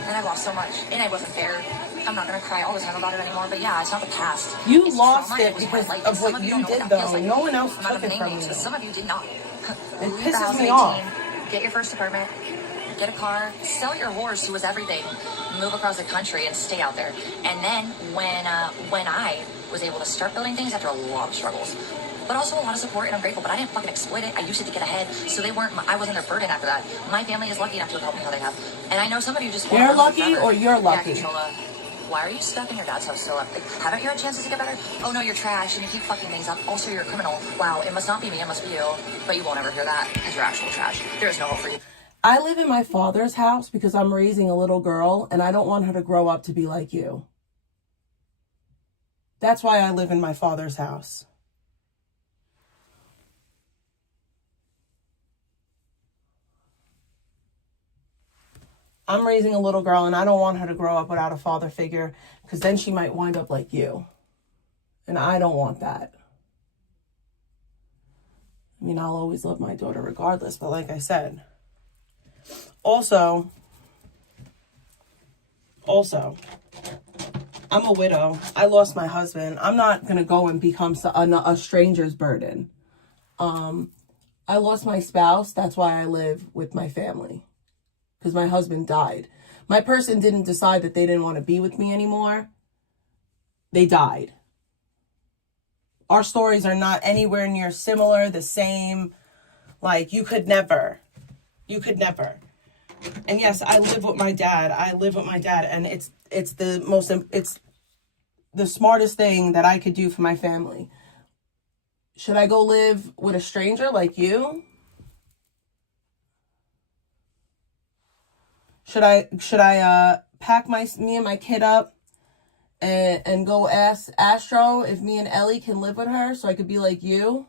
And I've lost so much. And I wasn't fair. I'm not going to cry all the time about it anymore. But yeah, it's not the past. You lost it because of what you did though. No one else took it from you. Some of you did not. It pisses me off. Get your first apartment. Get a car, sell your horse, who was everything, move across the country and stay out there. And then when I was able to start building things after a lot of struggles, but also a lot of support, and I'm grateful, but I didn't fucking exploit it. I used it to get ahead, so I wasn't their burden after that. My family is lucky enough to have helped me how they have. And I know some of you just... You're lucky or you're lucky? Yeah, why are you stuck in your dad's house still? Like, haven't you had chances to get better? Oh no, you're trash and you keep fucking things up. Also, you're a criminal. Wow, it must not be me, it must be you. But you won't ever hear that because you're actual trash. There is no hope for you. I live in my father's house because I'm raising a little girl and I don't want her to grow up to be like you. That's why I live in my father's house. I'm raising a little girl, and I don't want her to grow up without a father figure, because then she might wind up like you. And I don't want that. I mean, I'll always love my daughter regardless, but like I said, also, I'm a widow. I lost my husband. I'm not going to go and become a stranger's burden. I lost my spouse. That's why I live with my family. Because my husband died. My person didn't decide that they didn't want to be with me anymore. They died. Our stories are not anywhere near similar, the same. Like, you could never. And yes, I live with my dad. And it's the smartest thing that I could do for my family. Should I go live with a stranger like you? Should I pack me and my kid up and go ask Astro if me and Ellie can live with her so I could be like you?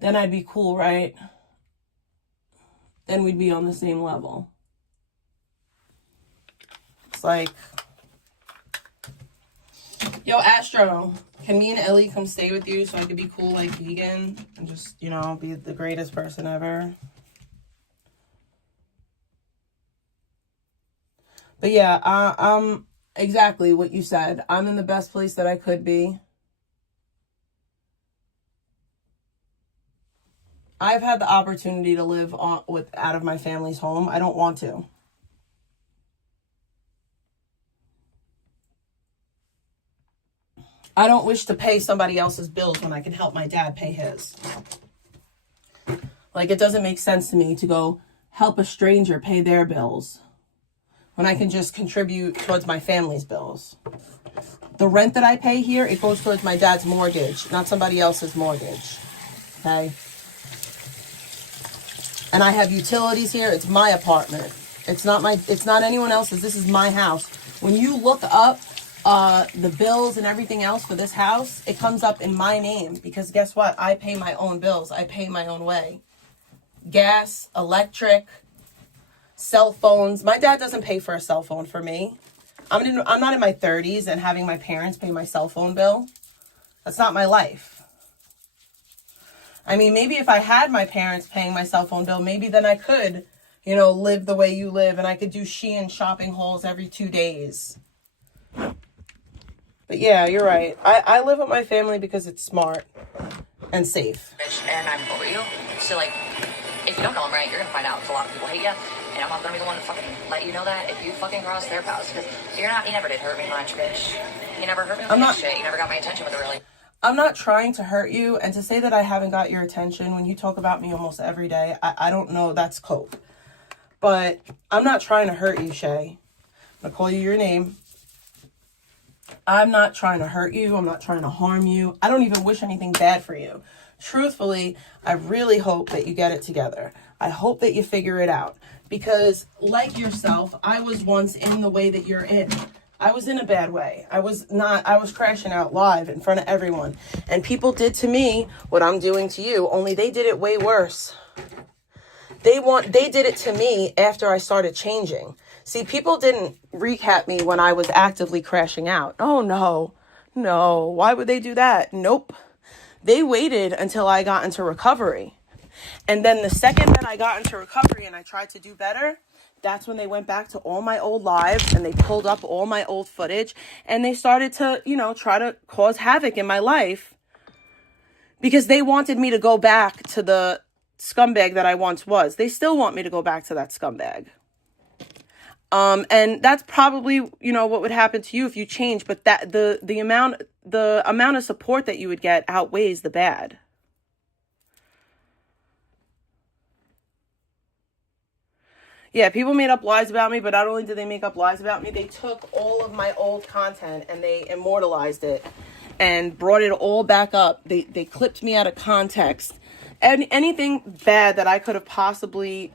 Then I'd be cool, right? Then we'd be on the same level. It's like, yo, Astro, can me and Ellie come stay with you so I could be cool like vegan and just, be the greatest person ever? But yeah, I'm exactly what you said. I'm in the best place that I could be. I've had the opportunity to live out of my family's home. I don't want to. I don't wish to pay somebody else's bills when I can help my dad pay his. Like, it doesn't make sense to me to go help a stranger pay their bills when I can just contribute towards my family's bills. The rent that I pay here, it goes towards my dad's mortgage, not somebody else's mortgage. Okay? And I have utilities here. It's my apartment. It's not anyone else's. This is my house. When you look up the bills and everything else for this house, it comes up in my name, because guess what? I pay my own bills. I pay my own way. Gas, electric, cell phones. My dad doesn't pay for a cell phone for me. I'm not in my 30s and having my parents pay my cell phone bill. That's not my life. I mean, maybe if I had my parents paying my cell phone bill, maybe then I could, live the way you live, and I could do Shein shopping hauls every 2 days. But yeah, you're right. I live with my family because it's smart and safe. And I'm over you. So, like, if you don't know them right, you're going to find out a lot of people hate you. And I'm not going to be the one to fucking let you know that if you fucking cross their paths. Because you never did hurt me much, bitch. You never hurt me with that shit. You never got my attention with it, really. I'm not trying to hurt you. And to say that I haven't got your attention when you talk about me almost every day, I don't know. That's cope. But I'm not trying to hurt you, Shay. I'm going to call you your name. I'm not trying to hurt you. I'm not trying to harm you. I don't even wish anything bad for you. Truthfully, I really hope that you get it together. I hope that you figure it out. Because like yourself, I was once in the way that you're in. I was in a bad way. I was crashing out live in front of everyone. And people did to me what I'm doing to you, only they did it way worse. They did it to me after I started changing. See, people didn't recap me when I was actively crashing out. Oh, no. Why would they do that? Nope. They waited until I got into recovery. And then the second that I got into recovery and I tried to do better, that's when they went back to all my old lives and they pulled up all my old footage and they started to, try to cause havoc in my life because they wanted me to go back to the scumbag that I once was. They still want me to go back to that scumbag. And that's probably, what would happen to you if you change, but that the amount of support that you would get outweighs the bad. Yeah, people made up lies about me, but not only did they make up lies about me, they took all of my old content and they immortalized it and brought it all back up. They clipped me out of context. And anything bad that I could have possibly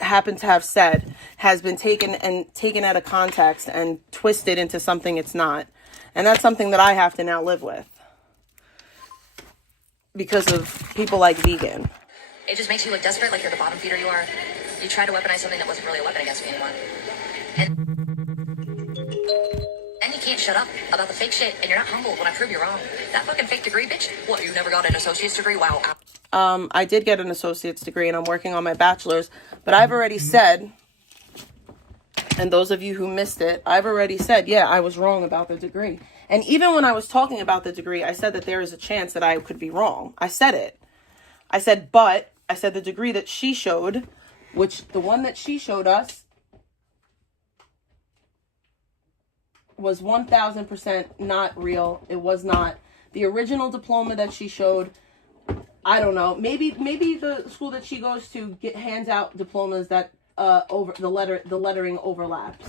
happen to have said has been taken out of context and twisted into something it's not. And that's something that I have to now live with because of people like Vegan. It just makes you look desperate, like you're the bottom feeder you are. You try to weaponize something that wasn't really a weapon against me anymore. And you can't shut up about the fake shit, and you're not humble when I prove you're wrong. That fucking fake degree, bitch. What, you never got an associate's degree? Wow. I did get an associate's degree, and I'm working on my bachelor's. But I've already said, and those of you who missed it, I've already said, yeah, I was wrong about the degree. And even when I was talking about the degree, I said that there is a chance that I could be wrong. I said it. I said, but I said the degree that she showed, which the one that she showed us was 1000% not real. It was not. The original diploma that she showed, I don't know. Maybe the school that she goes to hands out diplomas that over the lettering overlaps.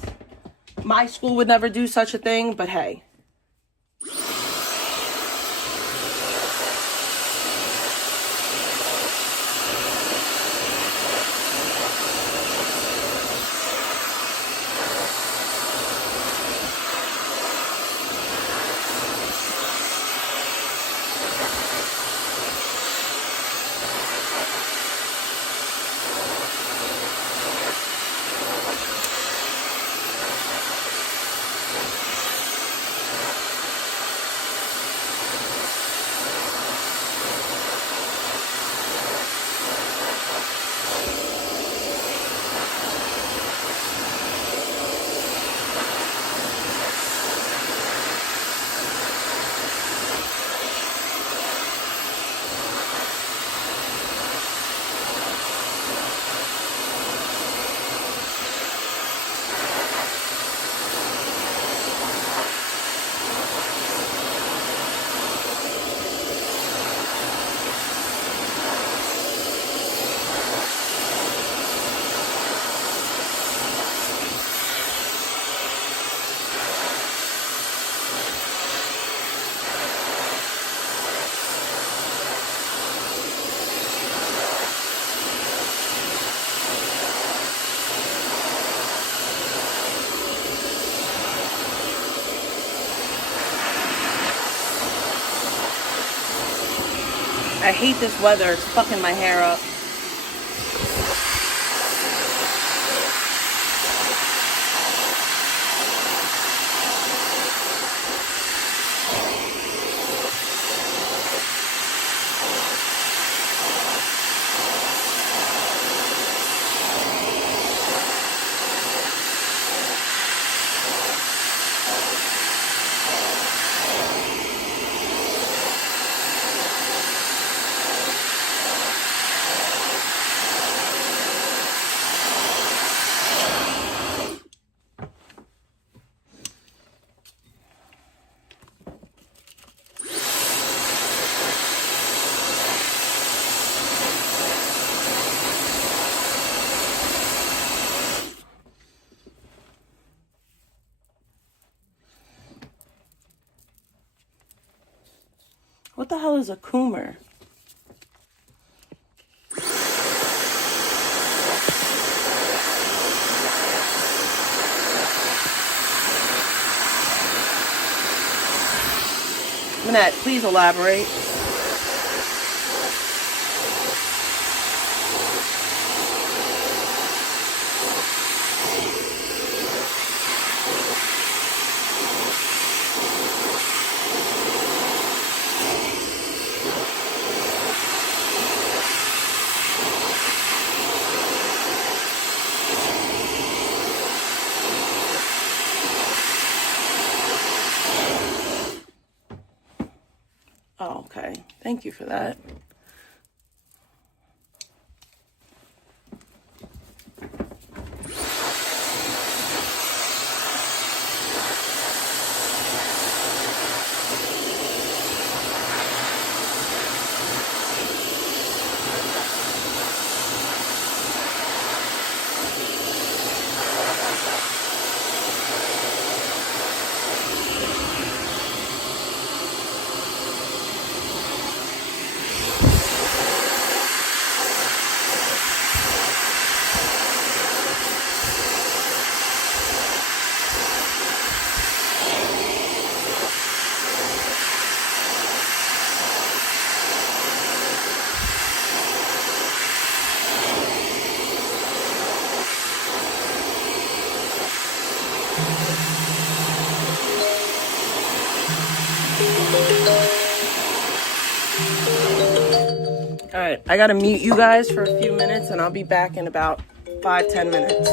My school would never do such a thing, but hey. I hate this weather. It's fucking my hair up. What the hell is a coomer? Manette, please elaborate. Oh, okay. Thank you for that. All right, I gotta mute you guys for a few minutes and I'll be back in about 5-10 minutes.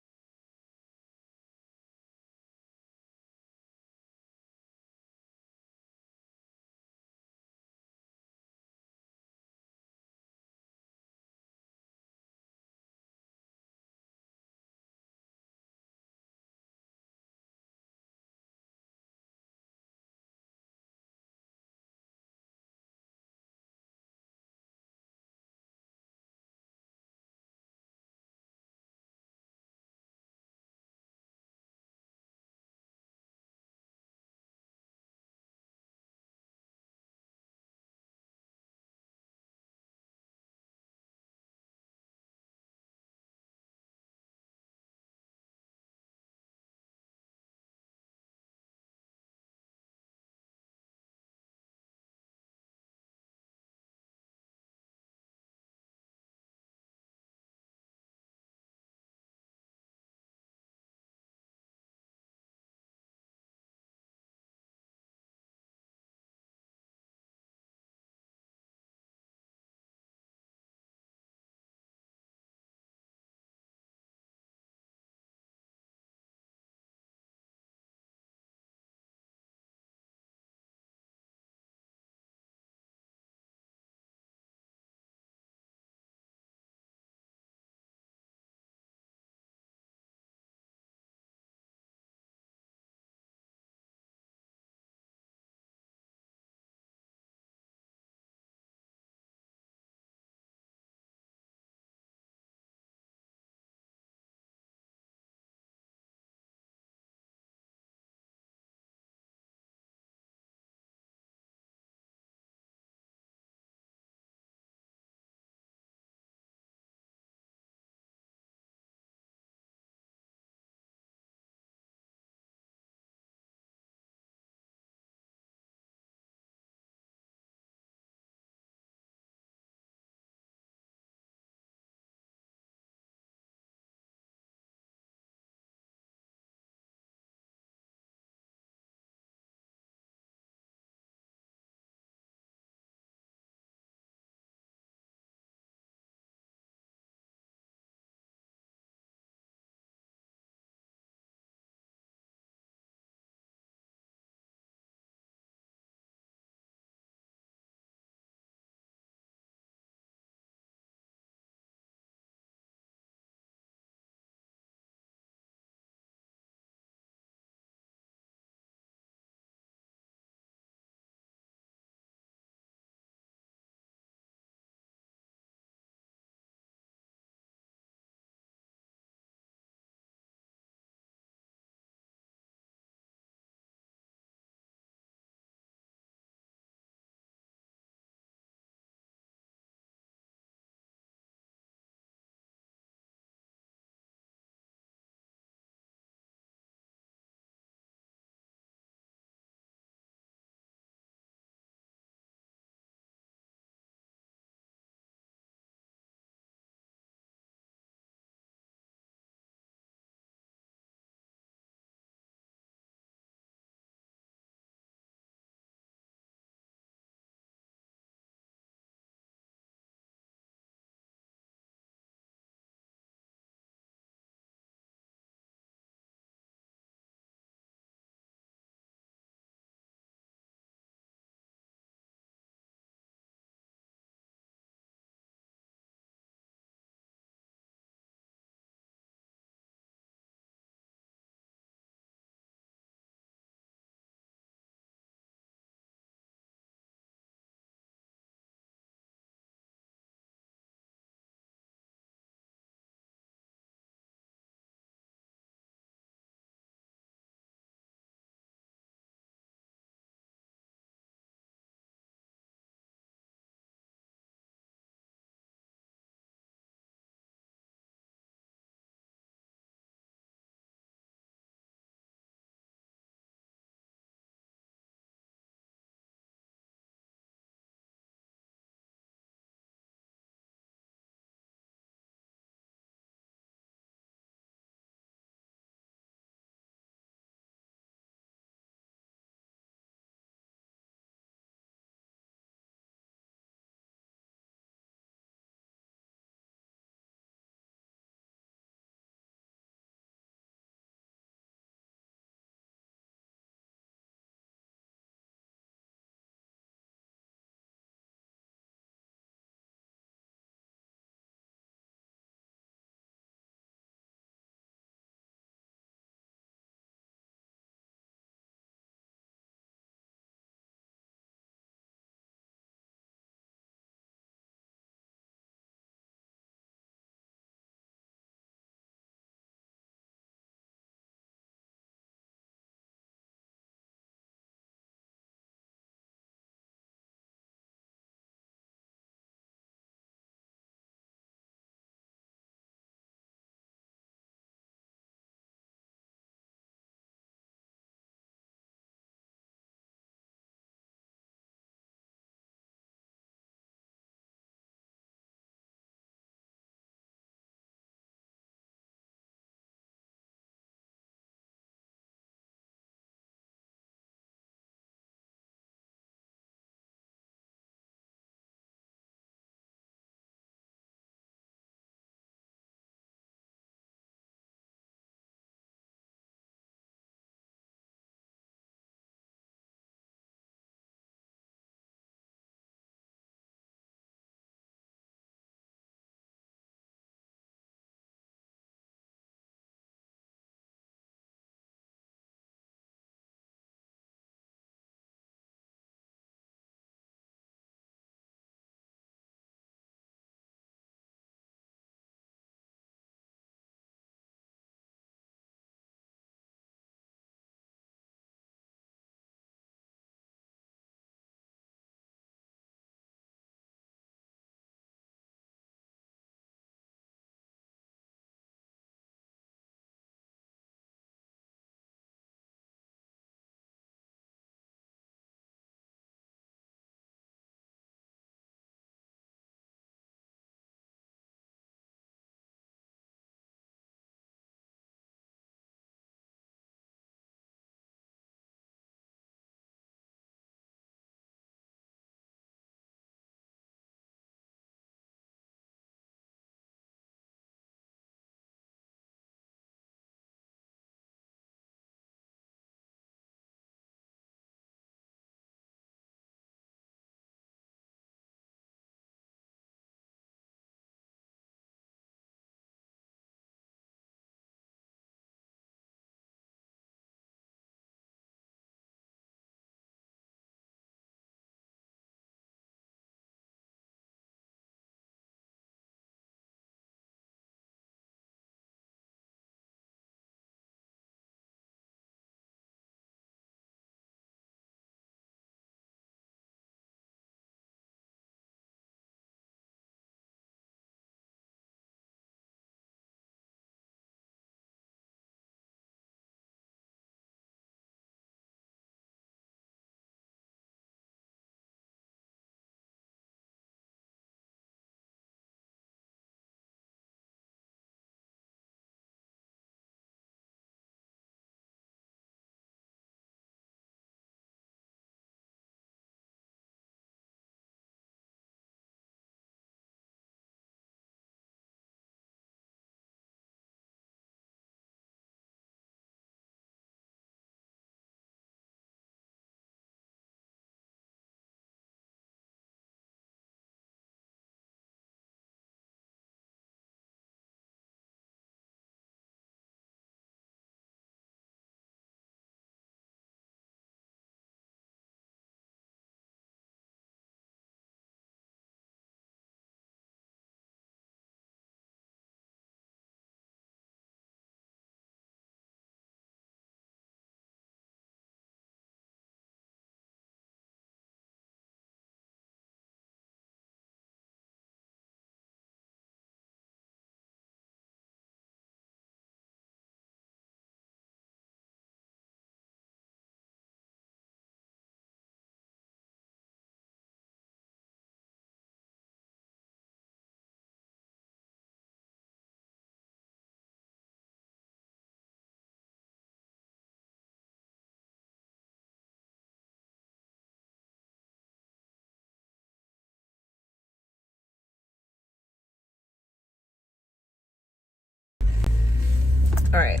All right.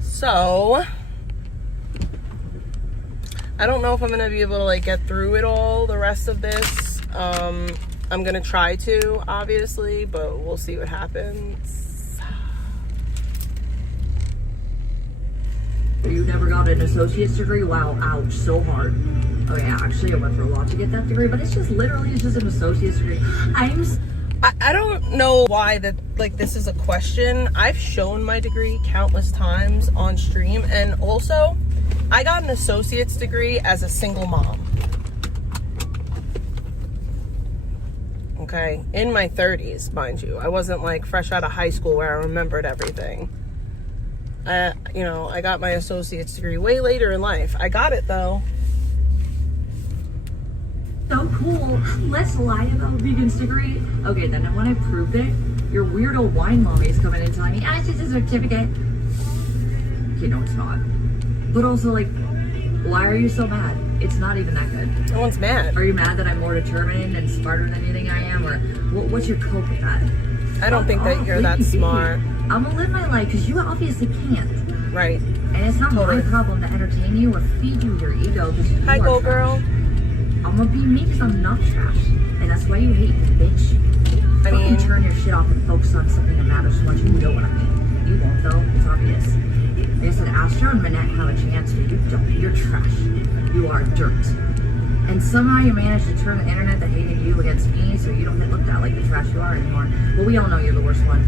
So I don't know if I'm gonna be able to like get through it all the rest of this. I'm gonna try to, obviously, but we'll see what happens. You never got an associate's degree? Wow, ouch, so hard. Oh yeah, actually I went for a lot to get that degree, but it's just literally, it's just an associate's degree. I don't know why that, like, this is a question. I've shown my degree countless times on stream, and also I got an associate's degree as a single mom. Okay, in my 30s, mind you. I wasn't like fresh out of high school where I remembered everything. You know, I got my associate's degree way later in life. I got it though. So cool. Let's lie about Vegan's degree. Okay, then when I proved it, your weirdo wine mommy is coming in telling me, it's just a certificate. Okay, no, it's not. But also, like, why are you so mad? It's not even that good. No one's mad. Are you mad that I'm more determined and smarter than you think I am? Or what's your cope with that? I don't think that you're that smart. I'm gonna live my life because you obviously can't. Right. And it's not my problem to entertain you or feed you your ego because you Hi, are go trash. girl. I'm gonna be me because I'm not trash. And that's why you hate me, bitch. I mean, turn your shit off and focus on something that matters so much. You know what I mean. You won't though. It's obvious. Like I said, Astro and Manette have a chance, but you don't. You're trash. You are dirt. And somehow you managed to turn the internet that hated you against me so you don't get looked at like the trash you are anymore. But we all know you're the worst one.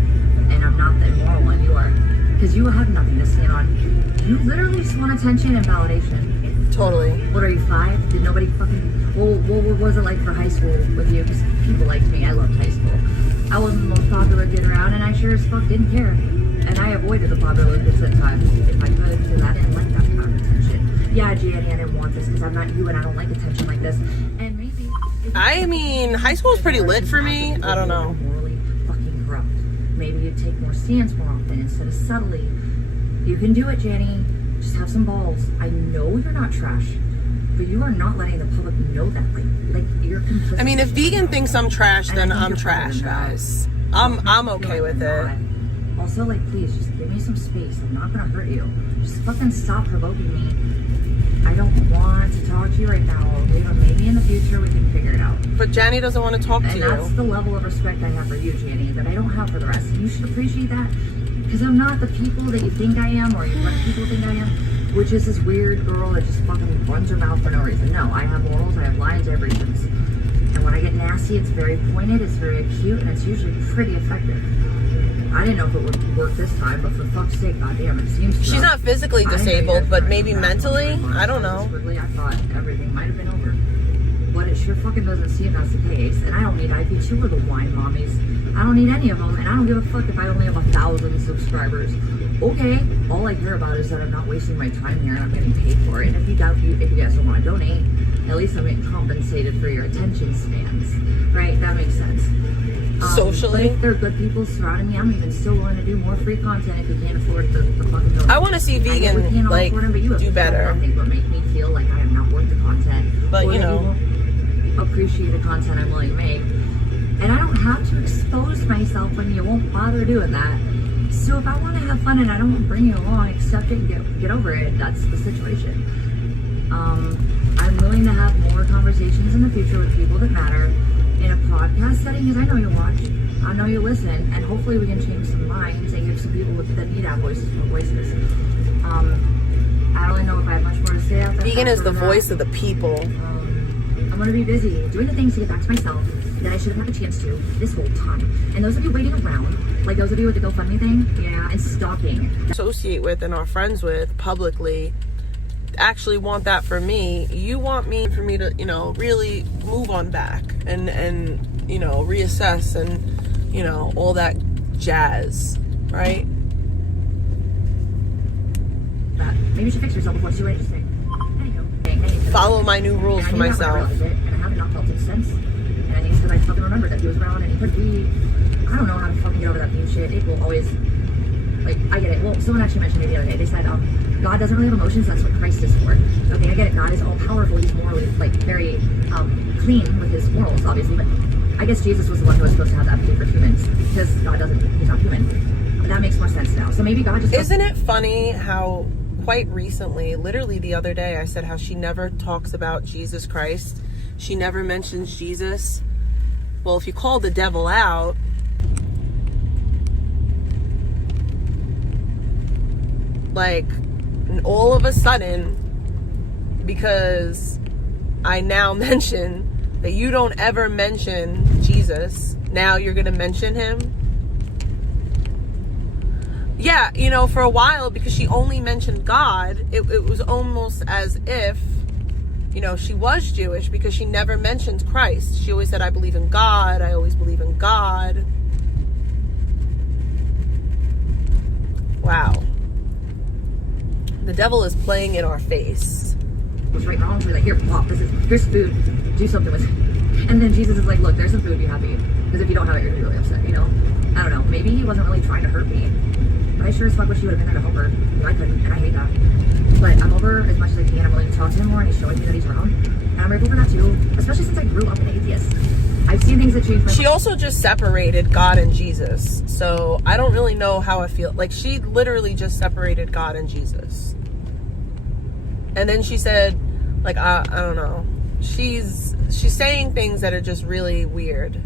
And I'm not the immoral one. You are. Because you have nothing to stand on. You literally just want attention and validation. Totally. What are you, 5? Did nobody fucking... Well, what was it like for high school with you? Because people liked me. I loved high school. I wasn't the most popular kid around, and I sure as fuck didn't care. And I avoided the popular kids at times if I could, because I didn't like that kind of attention. Yeah, Gianni, I didn't want this because I'm not you and I don't like attention like this. And maybe... I mean, high school is pretty lit for me. I don't know. Morally fucking corrupt. Maybe you take more stance more often instead of subtly. You can do it, Gianni. Just have some balls. I know you're not trash, but you are not letting the public know that. Like you're complicit. I mean, if Vegan thinks I'm trash, then I'm trash, guys. I'm okay with it. Also, like, please, just give me some space. I'm not gonna hurt you. Just fucking stop provoking me. I don't want to talk to you right now. Maybe in the future we can figure it out. But Janny doesn't want to talk to you. And that's the level of respect I have for you, Janny, that I don't have for the rest. And you should appreciate that. Because I'm not the people that you think I am, or what people think I am, which is this weird girl that just fucking runs her mouth for no reason. No, I have morals, I have lines, I have reasons. And when I get nasty, it's very pointed, it's very acute, and it's usually pretty effective. I didn't know if it would work this time, but for fuck's sake, goddamn, it seems to. She's not physically disabled, but maybe mentally? I don't know. I thought everything might have been over. But it sure fucking doesn't seem that's the case. And I don't need IP2 or the wine mommies. I don't need any of them, and I don't give a fuck if I only have 1,000 subscribers. Okay, all I care about is that I'm not wasting my time here and I'm getting paid for it. And if you guys don't want to donate, at least I'm getting compensated for your attention spans. Right? That makes sense. Socially? But if there are good people surrounding me, I'm even still willing to do more free content if you can't afford the fucking donate. I want to see Vegan, like, do better. Nothing but make me feel like I am not worth the content. But, you know. Appreciate the content I'm willing to make. And I don't have to expose myself when you won't bother doing that. So if I want to have fun and I don't want to bring you along, accept it and get over it. That's the situation. I'm willing to have more conversations in the future with people that matter in a podcast setting, because I know you watch, I know you listen, and hopefully we can change some minds and give some people that need our voices more voices. I don't really know if I have much more to say after that. Vegan is the voice of the people. I'm going to be busy doing the things to get back to myself that I should have had a chance to this whole time. And those of you waiting around, like those of you with the GoFundMe thing, yeah, and stalking. Associate with and are friends with publicly actually want that for me. You want me for me to, you know, really move on back and you know, reassess and, you know, all that jazz, right? Maybe you should fix yourself before it's too late to say. Follow my new rules for myself. And I have not felt it since. And I think it's because I fucking remembered that he was around and he could be. I don't know how to fucking get over that being shit. It will always. Like, I get it. Well, someone actually mentioned it the other day. They said, God doesn't really have emotions. That's what Christ is for. Okay, I get it. God is all powerful. He's morally, like, very clean with his morals, obviously. But I guess Jesus was the one who was supposed to have that empathy for humans because God doesn't. He's not human. But that makes more sense. maybe God just... Isn't it funny how quite recently, literally the other day, I said how she never talks about Jesus Christ. She never mentions Jesus. Well, if you call the devil out, like, all of a sudden, because I now mention that you don't ever mention Jesus, now you're going to mention him? Yeah, you know, for a while, because she only mentioned God, it was almost as if, you know, she was Jewish because she never mentioned Christ. She always said, I believe in God. I always believe in God. Wow. The devil is playing in our face. What's right and wrong? We're like, here, walk. Here's food. Do something with it. And then Jesus is like, look, there's some food. Be happy. Because if you don't have it, you're gonna be really upset, you know? I don't know. Maybe he wasn't really trying to hurt me. But I sure as fuck wish he would have been there to help her. But I couldn't, and I hate that. But I'm over as much as I can. I'm willing to talk to him more, and he's showing me that he's wrong. And I'm grateful for that too, especially since I grew up an atheist. I've seen things that changed my... She also just separated God and Jesus. So I don't really know how I feel. Like, she literally just separated God and Jesus. And then she said, like, I don't know. She's saying things that are just really weird.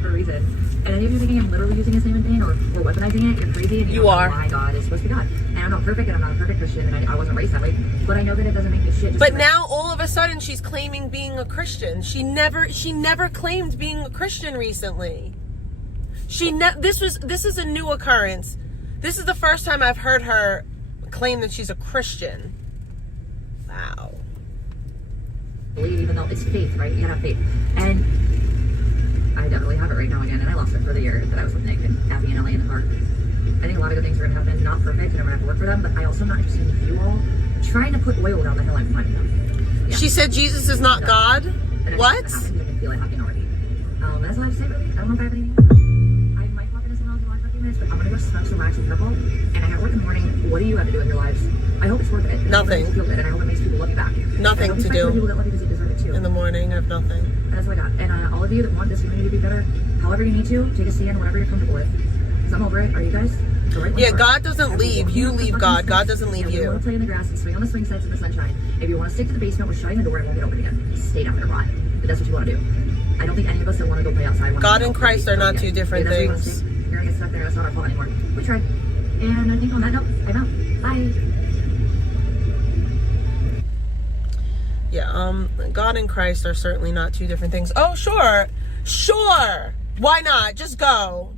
For a reason. And then if you're thinking I'm literally using his name in vain or weaponizing it, you're crazy. And You are. Why God is supposed to be God. And I'm not perfect, and I'm not a perfect Christian, and I wasn't raised that way. But I know that it doesn't make this shit. But now all of a sudden she's claiming being a Christian. She never claimed being a Christian recently. This is a new occurrence. This is the first time I've heard her claim that she's a Christian. Wow. Believe, even though it's faith, right? You gotta have faith. And I definitely have it right now again, and I lost it for the year that I was with Nick and Abby and Ellie in the car. I think a lot of good things are gonna happen. Not perfect, and I'm gonna have to work for them, but I also am not interested in you all trying to put oil down the hill I'm finding them. Yeah. She said Jesus is not God? What? I can feel it happening already. That's all I have to say, really. I don't know if I have anything. I might pop into someone else in live for a few minutes, but I'm gonna go smoke some wax and purple, and I got work in the morning. What do you have to do in your lives? I hope it's worth it. Nothing. I feel good, and I hope it makes people love you back. Nothing to do. People that love you because you deserve it too. In the morning, I have nothing. That's what I got. And all of you that want this community to be better, however you need to, take a stand, whatever you're comfortable with. Because I'm over it. Are you guys? Yeah, God doesn't leave. You leave God. God doesn't leave you. If you want to play in the grass and swing on the swing sets in the sunshine, if you want to stick to the basement, we're shutting the door and won't get open again. Stay down there, rot. But that's what you want to do. I don't think any of us that want to go play outside. God and Christ are not two different things. You're going to get stuck there. That's not our fault anymore. We tried. And I think on that note, I'm out. Bye. Yeah, God and Christ are certainly not two different things. Oh, sure. Why not? Just go.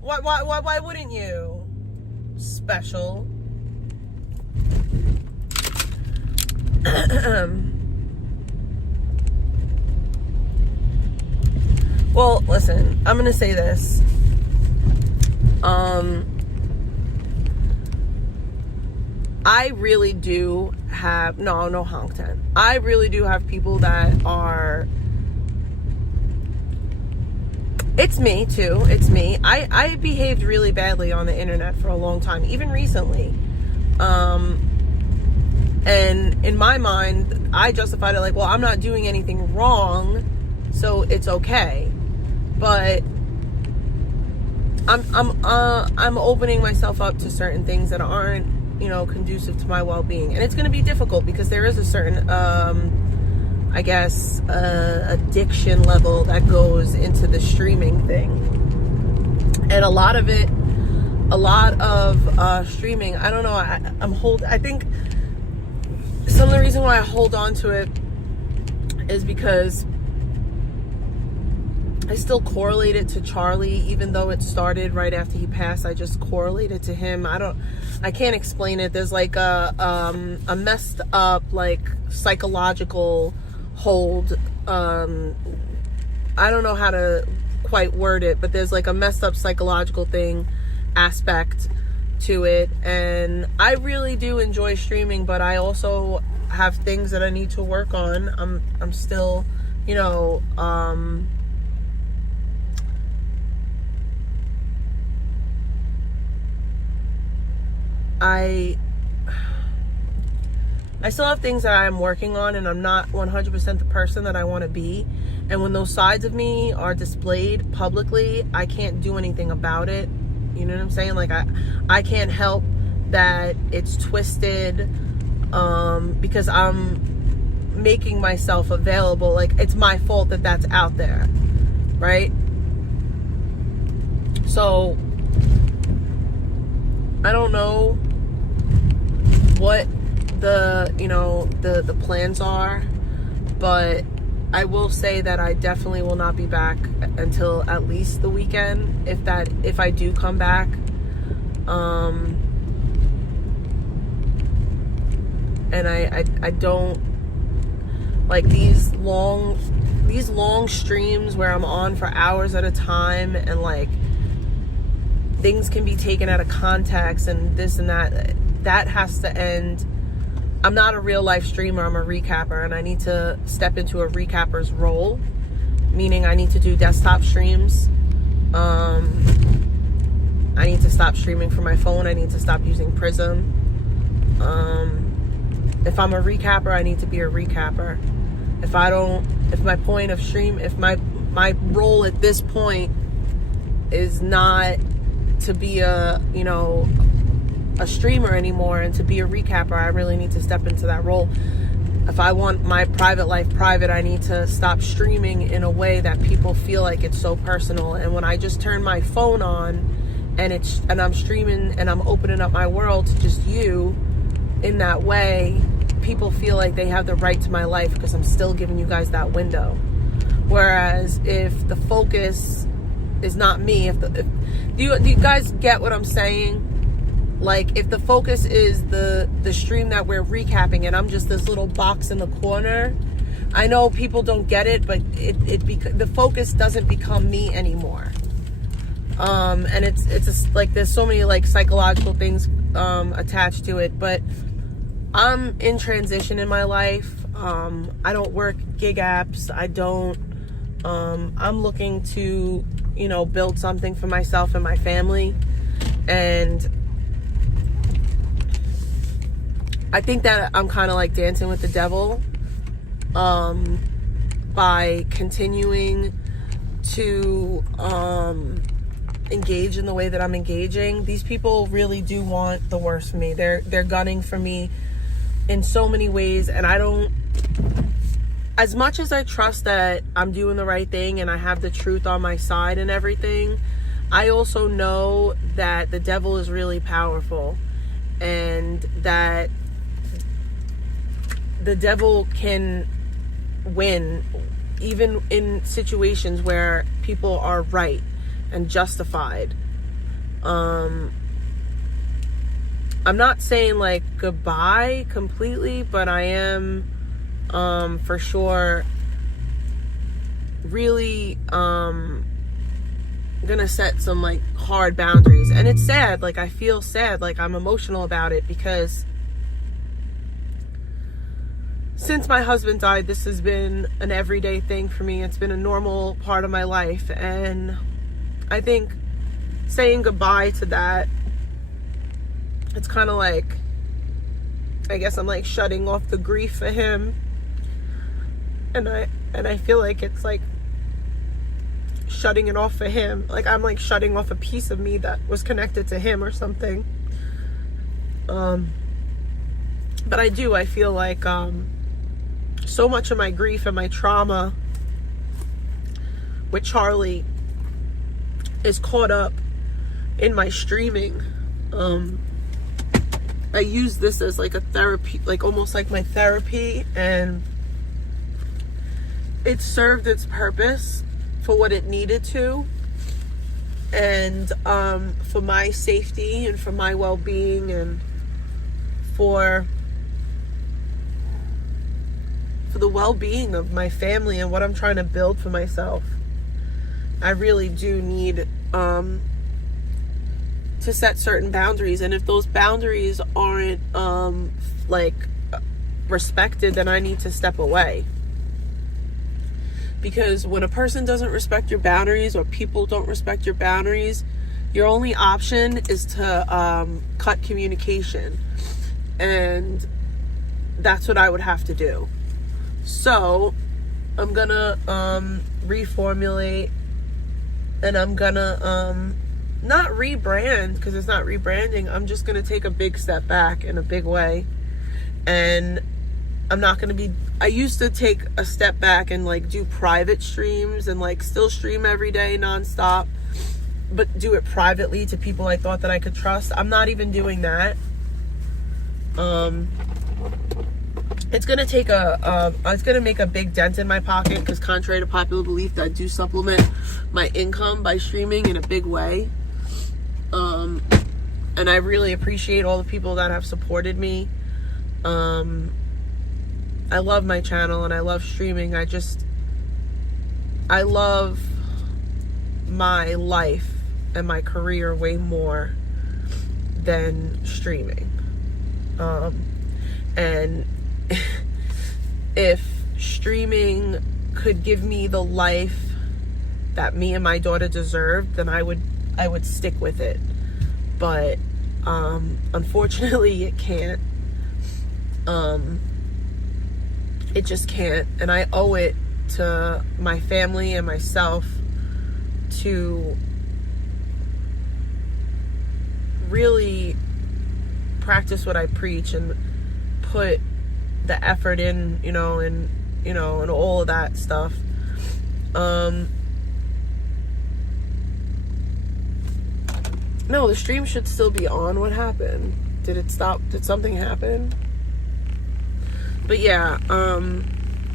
Why wouldn't you? Special. Well, listen, I'm gonna say this. I really do have no honk tent. I really do have people that are. It's me too. It's me. I behaved really badly on the internet for a long time, even recently. And in my mind, I justified it like, well, I'm not doing anything wrong, so it's okay. But I'm opening myself up to certain things that aren't, conducive to my well-being, and it's going to be difficult because there is a certain addiction level that goes into the streaming thing. And a lot of streaming, I don't know, I think some of the reason why I hold on to it is because I still correlate it to Charlie, even though it started right after he passed. I just correlate it to him. I can't explain it. There's like a messed up, like, psychological hold. I don't know how to quite word it, but there's like a messed up psychological aspect to it. And I really do enjoy streaming, but I also have things that I need to work on. I'm still, I still have things that I'm working on, and I'm not 100% the person that I want to be. And when those sides of me are displayed publicly, I can't do anything about it. You know what I'm saying? Like, I can't help that it's twisted, because I'm making myself available. Like, it's my fault that that's out there, right? So I don't know what the plans are, but I will say that I definitely will not be back until at least the weekend, if I do come back. And I don't like these long streams where I'm on for hours at a time, and like things can be taken out of context and this and that. That has to end. I'm not a real life streamer, I'm a recapper, and I need to step into a recapper's role, meaning I need to do desktop streams. I need to stop streaming from my phone. I need to stop using Prism. If I'm a recapper, I need to be a recapper. If my point of stream, if my role at this point is not to be a streamer anymore and to be a recapper, I really need to step into that role. If I want my private life private, I need to stop streaming in a way that people feel like it's so personal. And when I just turn my phone on and I'm streaming and I'm opening up my world to just you in that way, people feel like they have the right to my life because I'm still giving you guys that window. Whereas if the focus is not me, do you guys get what I'm saying? Like, if the focus is the stream that we're recapping and I'm just this little box in the corner, I know people don't get it, but the focus doesn't become me anymore. And it's just like there's so many like psychological things attached to it. But I'm in transition in my life. I don't work gig apps. I'm looking to build something for myself and my family, and I think that I'm kind of like dancing with the devil by continuing to engage in the way that I'm engaging. These people really do want the worst for me. They're gunning for me in so many ways, and as much as I trust that I'm doing the right thing and I have the truth on my side and everything, I also know that the devil is really powerful, and that the devil can win even in situations where people are right and justified. I'm not saying like goodbye completely, but I am for sure really gonna set some like hard boundaries. And it's sad, like I feel sad, like I'm emotional about it, because since my husband died, this has been an everyday thing for me. It's been a normal part of my life, and I think saying goodbye to that, it's kind of like, I guess I'm like shutting off the grief for him, and I feel like it's like shutting it off for him, like I'm like shutting off a piece of me that was connected to him or something. But I feel like so much of my grief and my trauma with Charlie is caught up in my streaming. I use this as like a therapy, like almost like my therapy, and it served its purpose for what it needed to, and for my safety and for my well-being, and for the well-being of my family and what I'm trying to build for myself. I really do need to set certain boundaries, and if those boundaries aren't respected, then I need to step away. Because when a person doesn't respect your boundaries, or people don't respect your boundaries, your only option is to cut communication. And that's what I would have to do. So I'm gonna reformulate, and I'm gonna not rebrand, because it's not rebranding. I'm just gonna take a big step back in a big way, and I'm not gonna be, I used to take a step back and like do private streams and like still stream every day nonstop, but do it privately to people I thought that I could trust. I'm not even doing that. It's gonna take it's gonna make a big dent in my pocket, because contrary to popular belief, I do supplement my income by streaming in a big way. And I really appreciate all the people that have supported me. I love my channel and I love streaming. I love my life and my career way more than streaming. And if streaming could give me the life that me and my daughter deserved, then I would stick with it. But unfortunately it can't. It just can't, and I owe it to my family and myself to really practice what I preach and put the effort in, and all of that stuff. No, the stream should still be on. What happened? Did it stop? Did something happen? But yeah,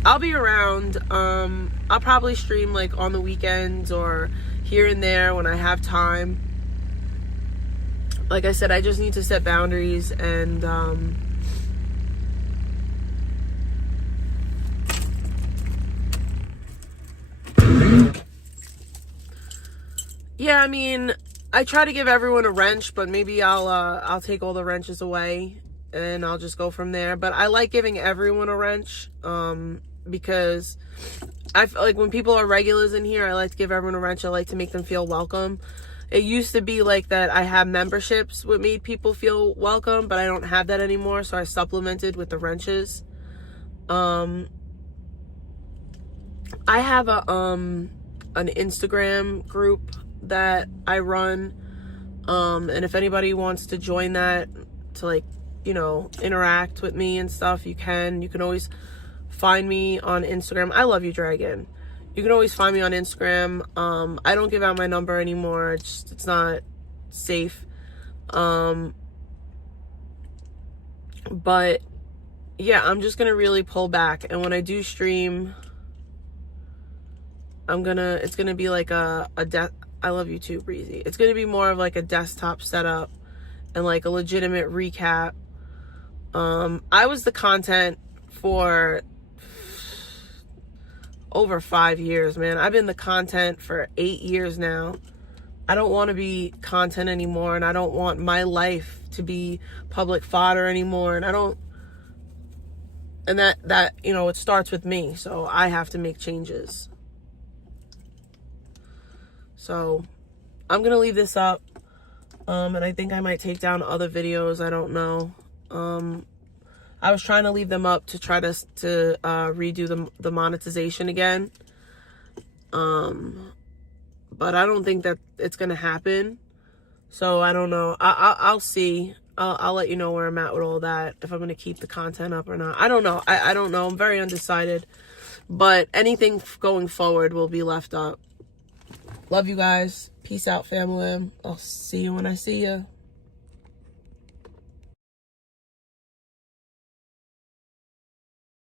I'll be around. I'll probably stream like on the weekends or here and there when I have time. Like I said, I just need to set boundaries, and yeah, I mean, I try to give everyone a wrench, but maybe I'll take all the wrenches away and I'll just go from there. But I like giving everyone a wrench, because I feel like when people are regulars in here, I like to give everyone a wrench. I like to make them feel welcome. It used to be like that I have memberships what made people feel welcome, but I don't have that anymore, so I supplemented with the wrenches. I have an Instagram group that I run, and if anybody wants to join that to like, interact with me and stuff, you can always find me on Instagram. I love you, Dragon. You can always find me on Instagram. I don't give out my number anymore. It's not safe. But yeah, I'm just gonna really pull back, and when I do stream, it's gonna be like I love you too, Breezy. It's gonna be more of like a desktop setup and like a legitimate recap. I was the content for over 5 years, man. I've been the content for 8 years now. I don't want to be content anymore, and I don't want my life to be public fodder anymore, and that it starts with me, so I have to make changes. So I'm gonna leave this up, and I think I might take down other videos. I don't know. I was trying to leave them up to try to redo the monetization again, but I don't think that it's gonna happen. So I don't know. I'll see. I'll let you know where I'm at with all that, if I'm gonna keep the content up or not. I don't know. I don't know. I'm very undecided, but anything going forward will be left up. Love you guys. Peace out, family. I'll see you when I see you.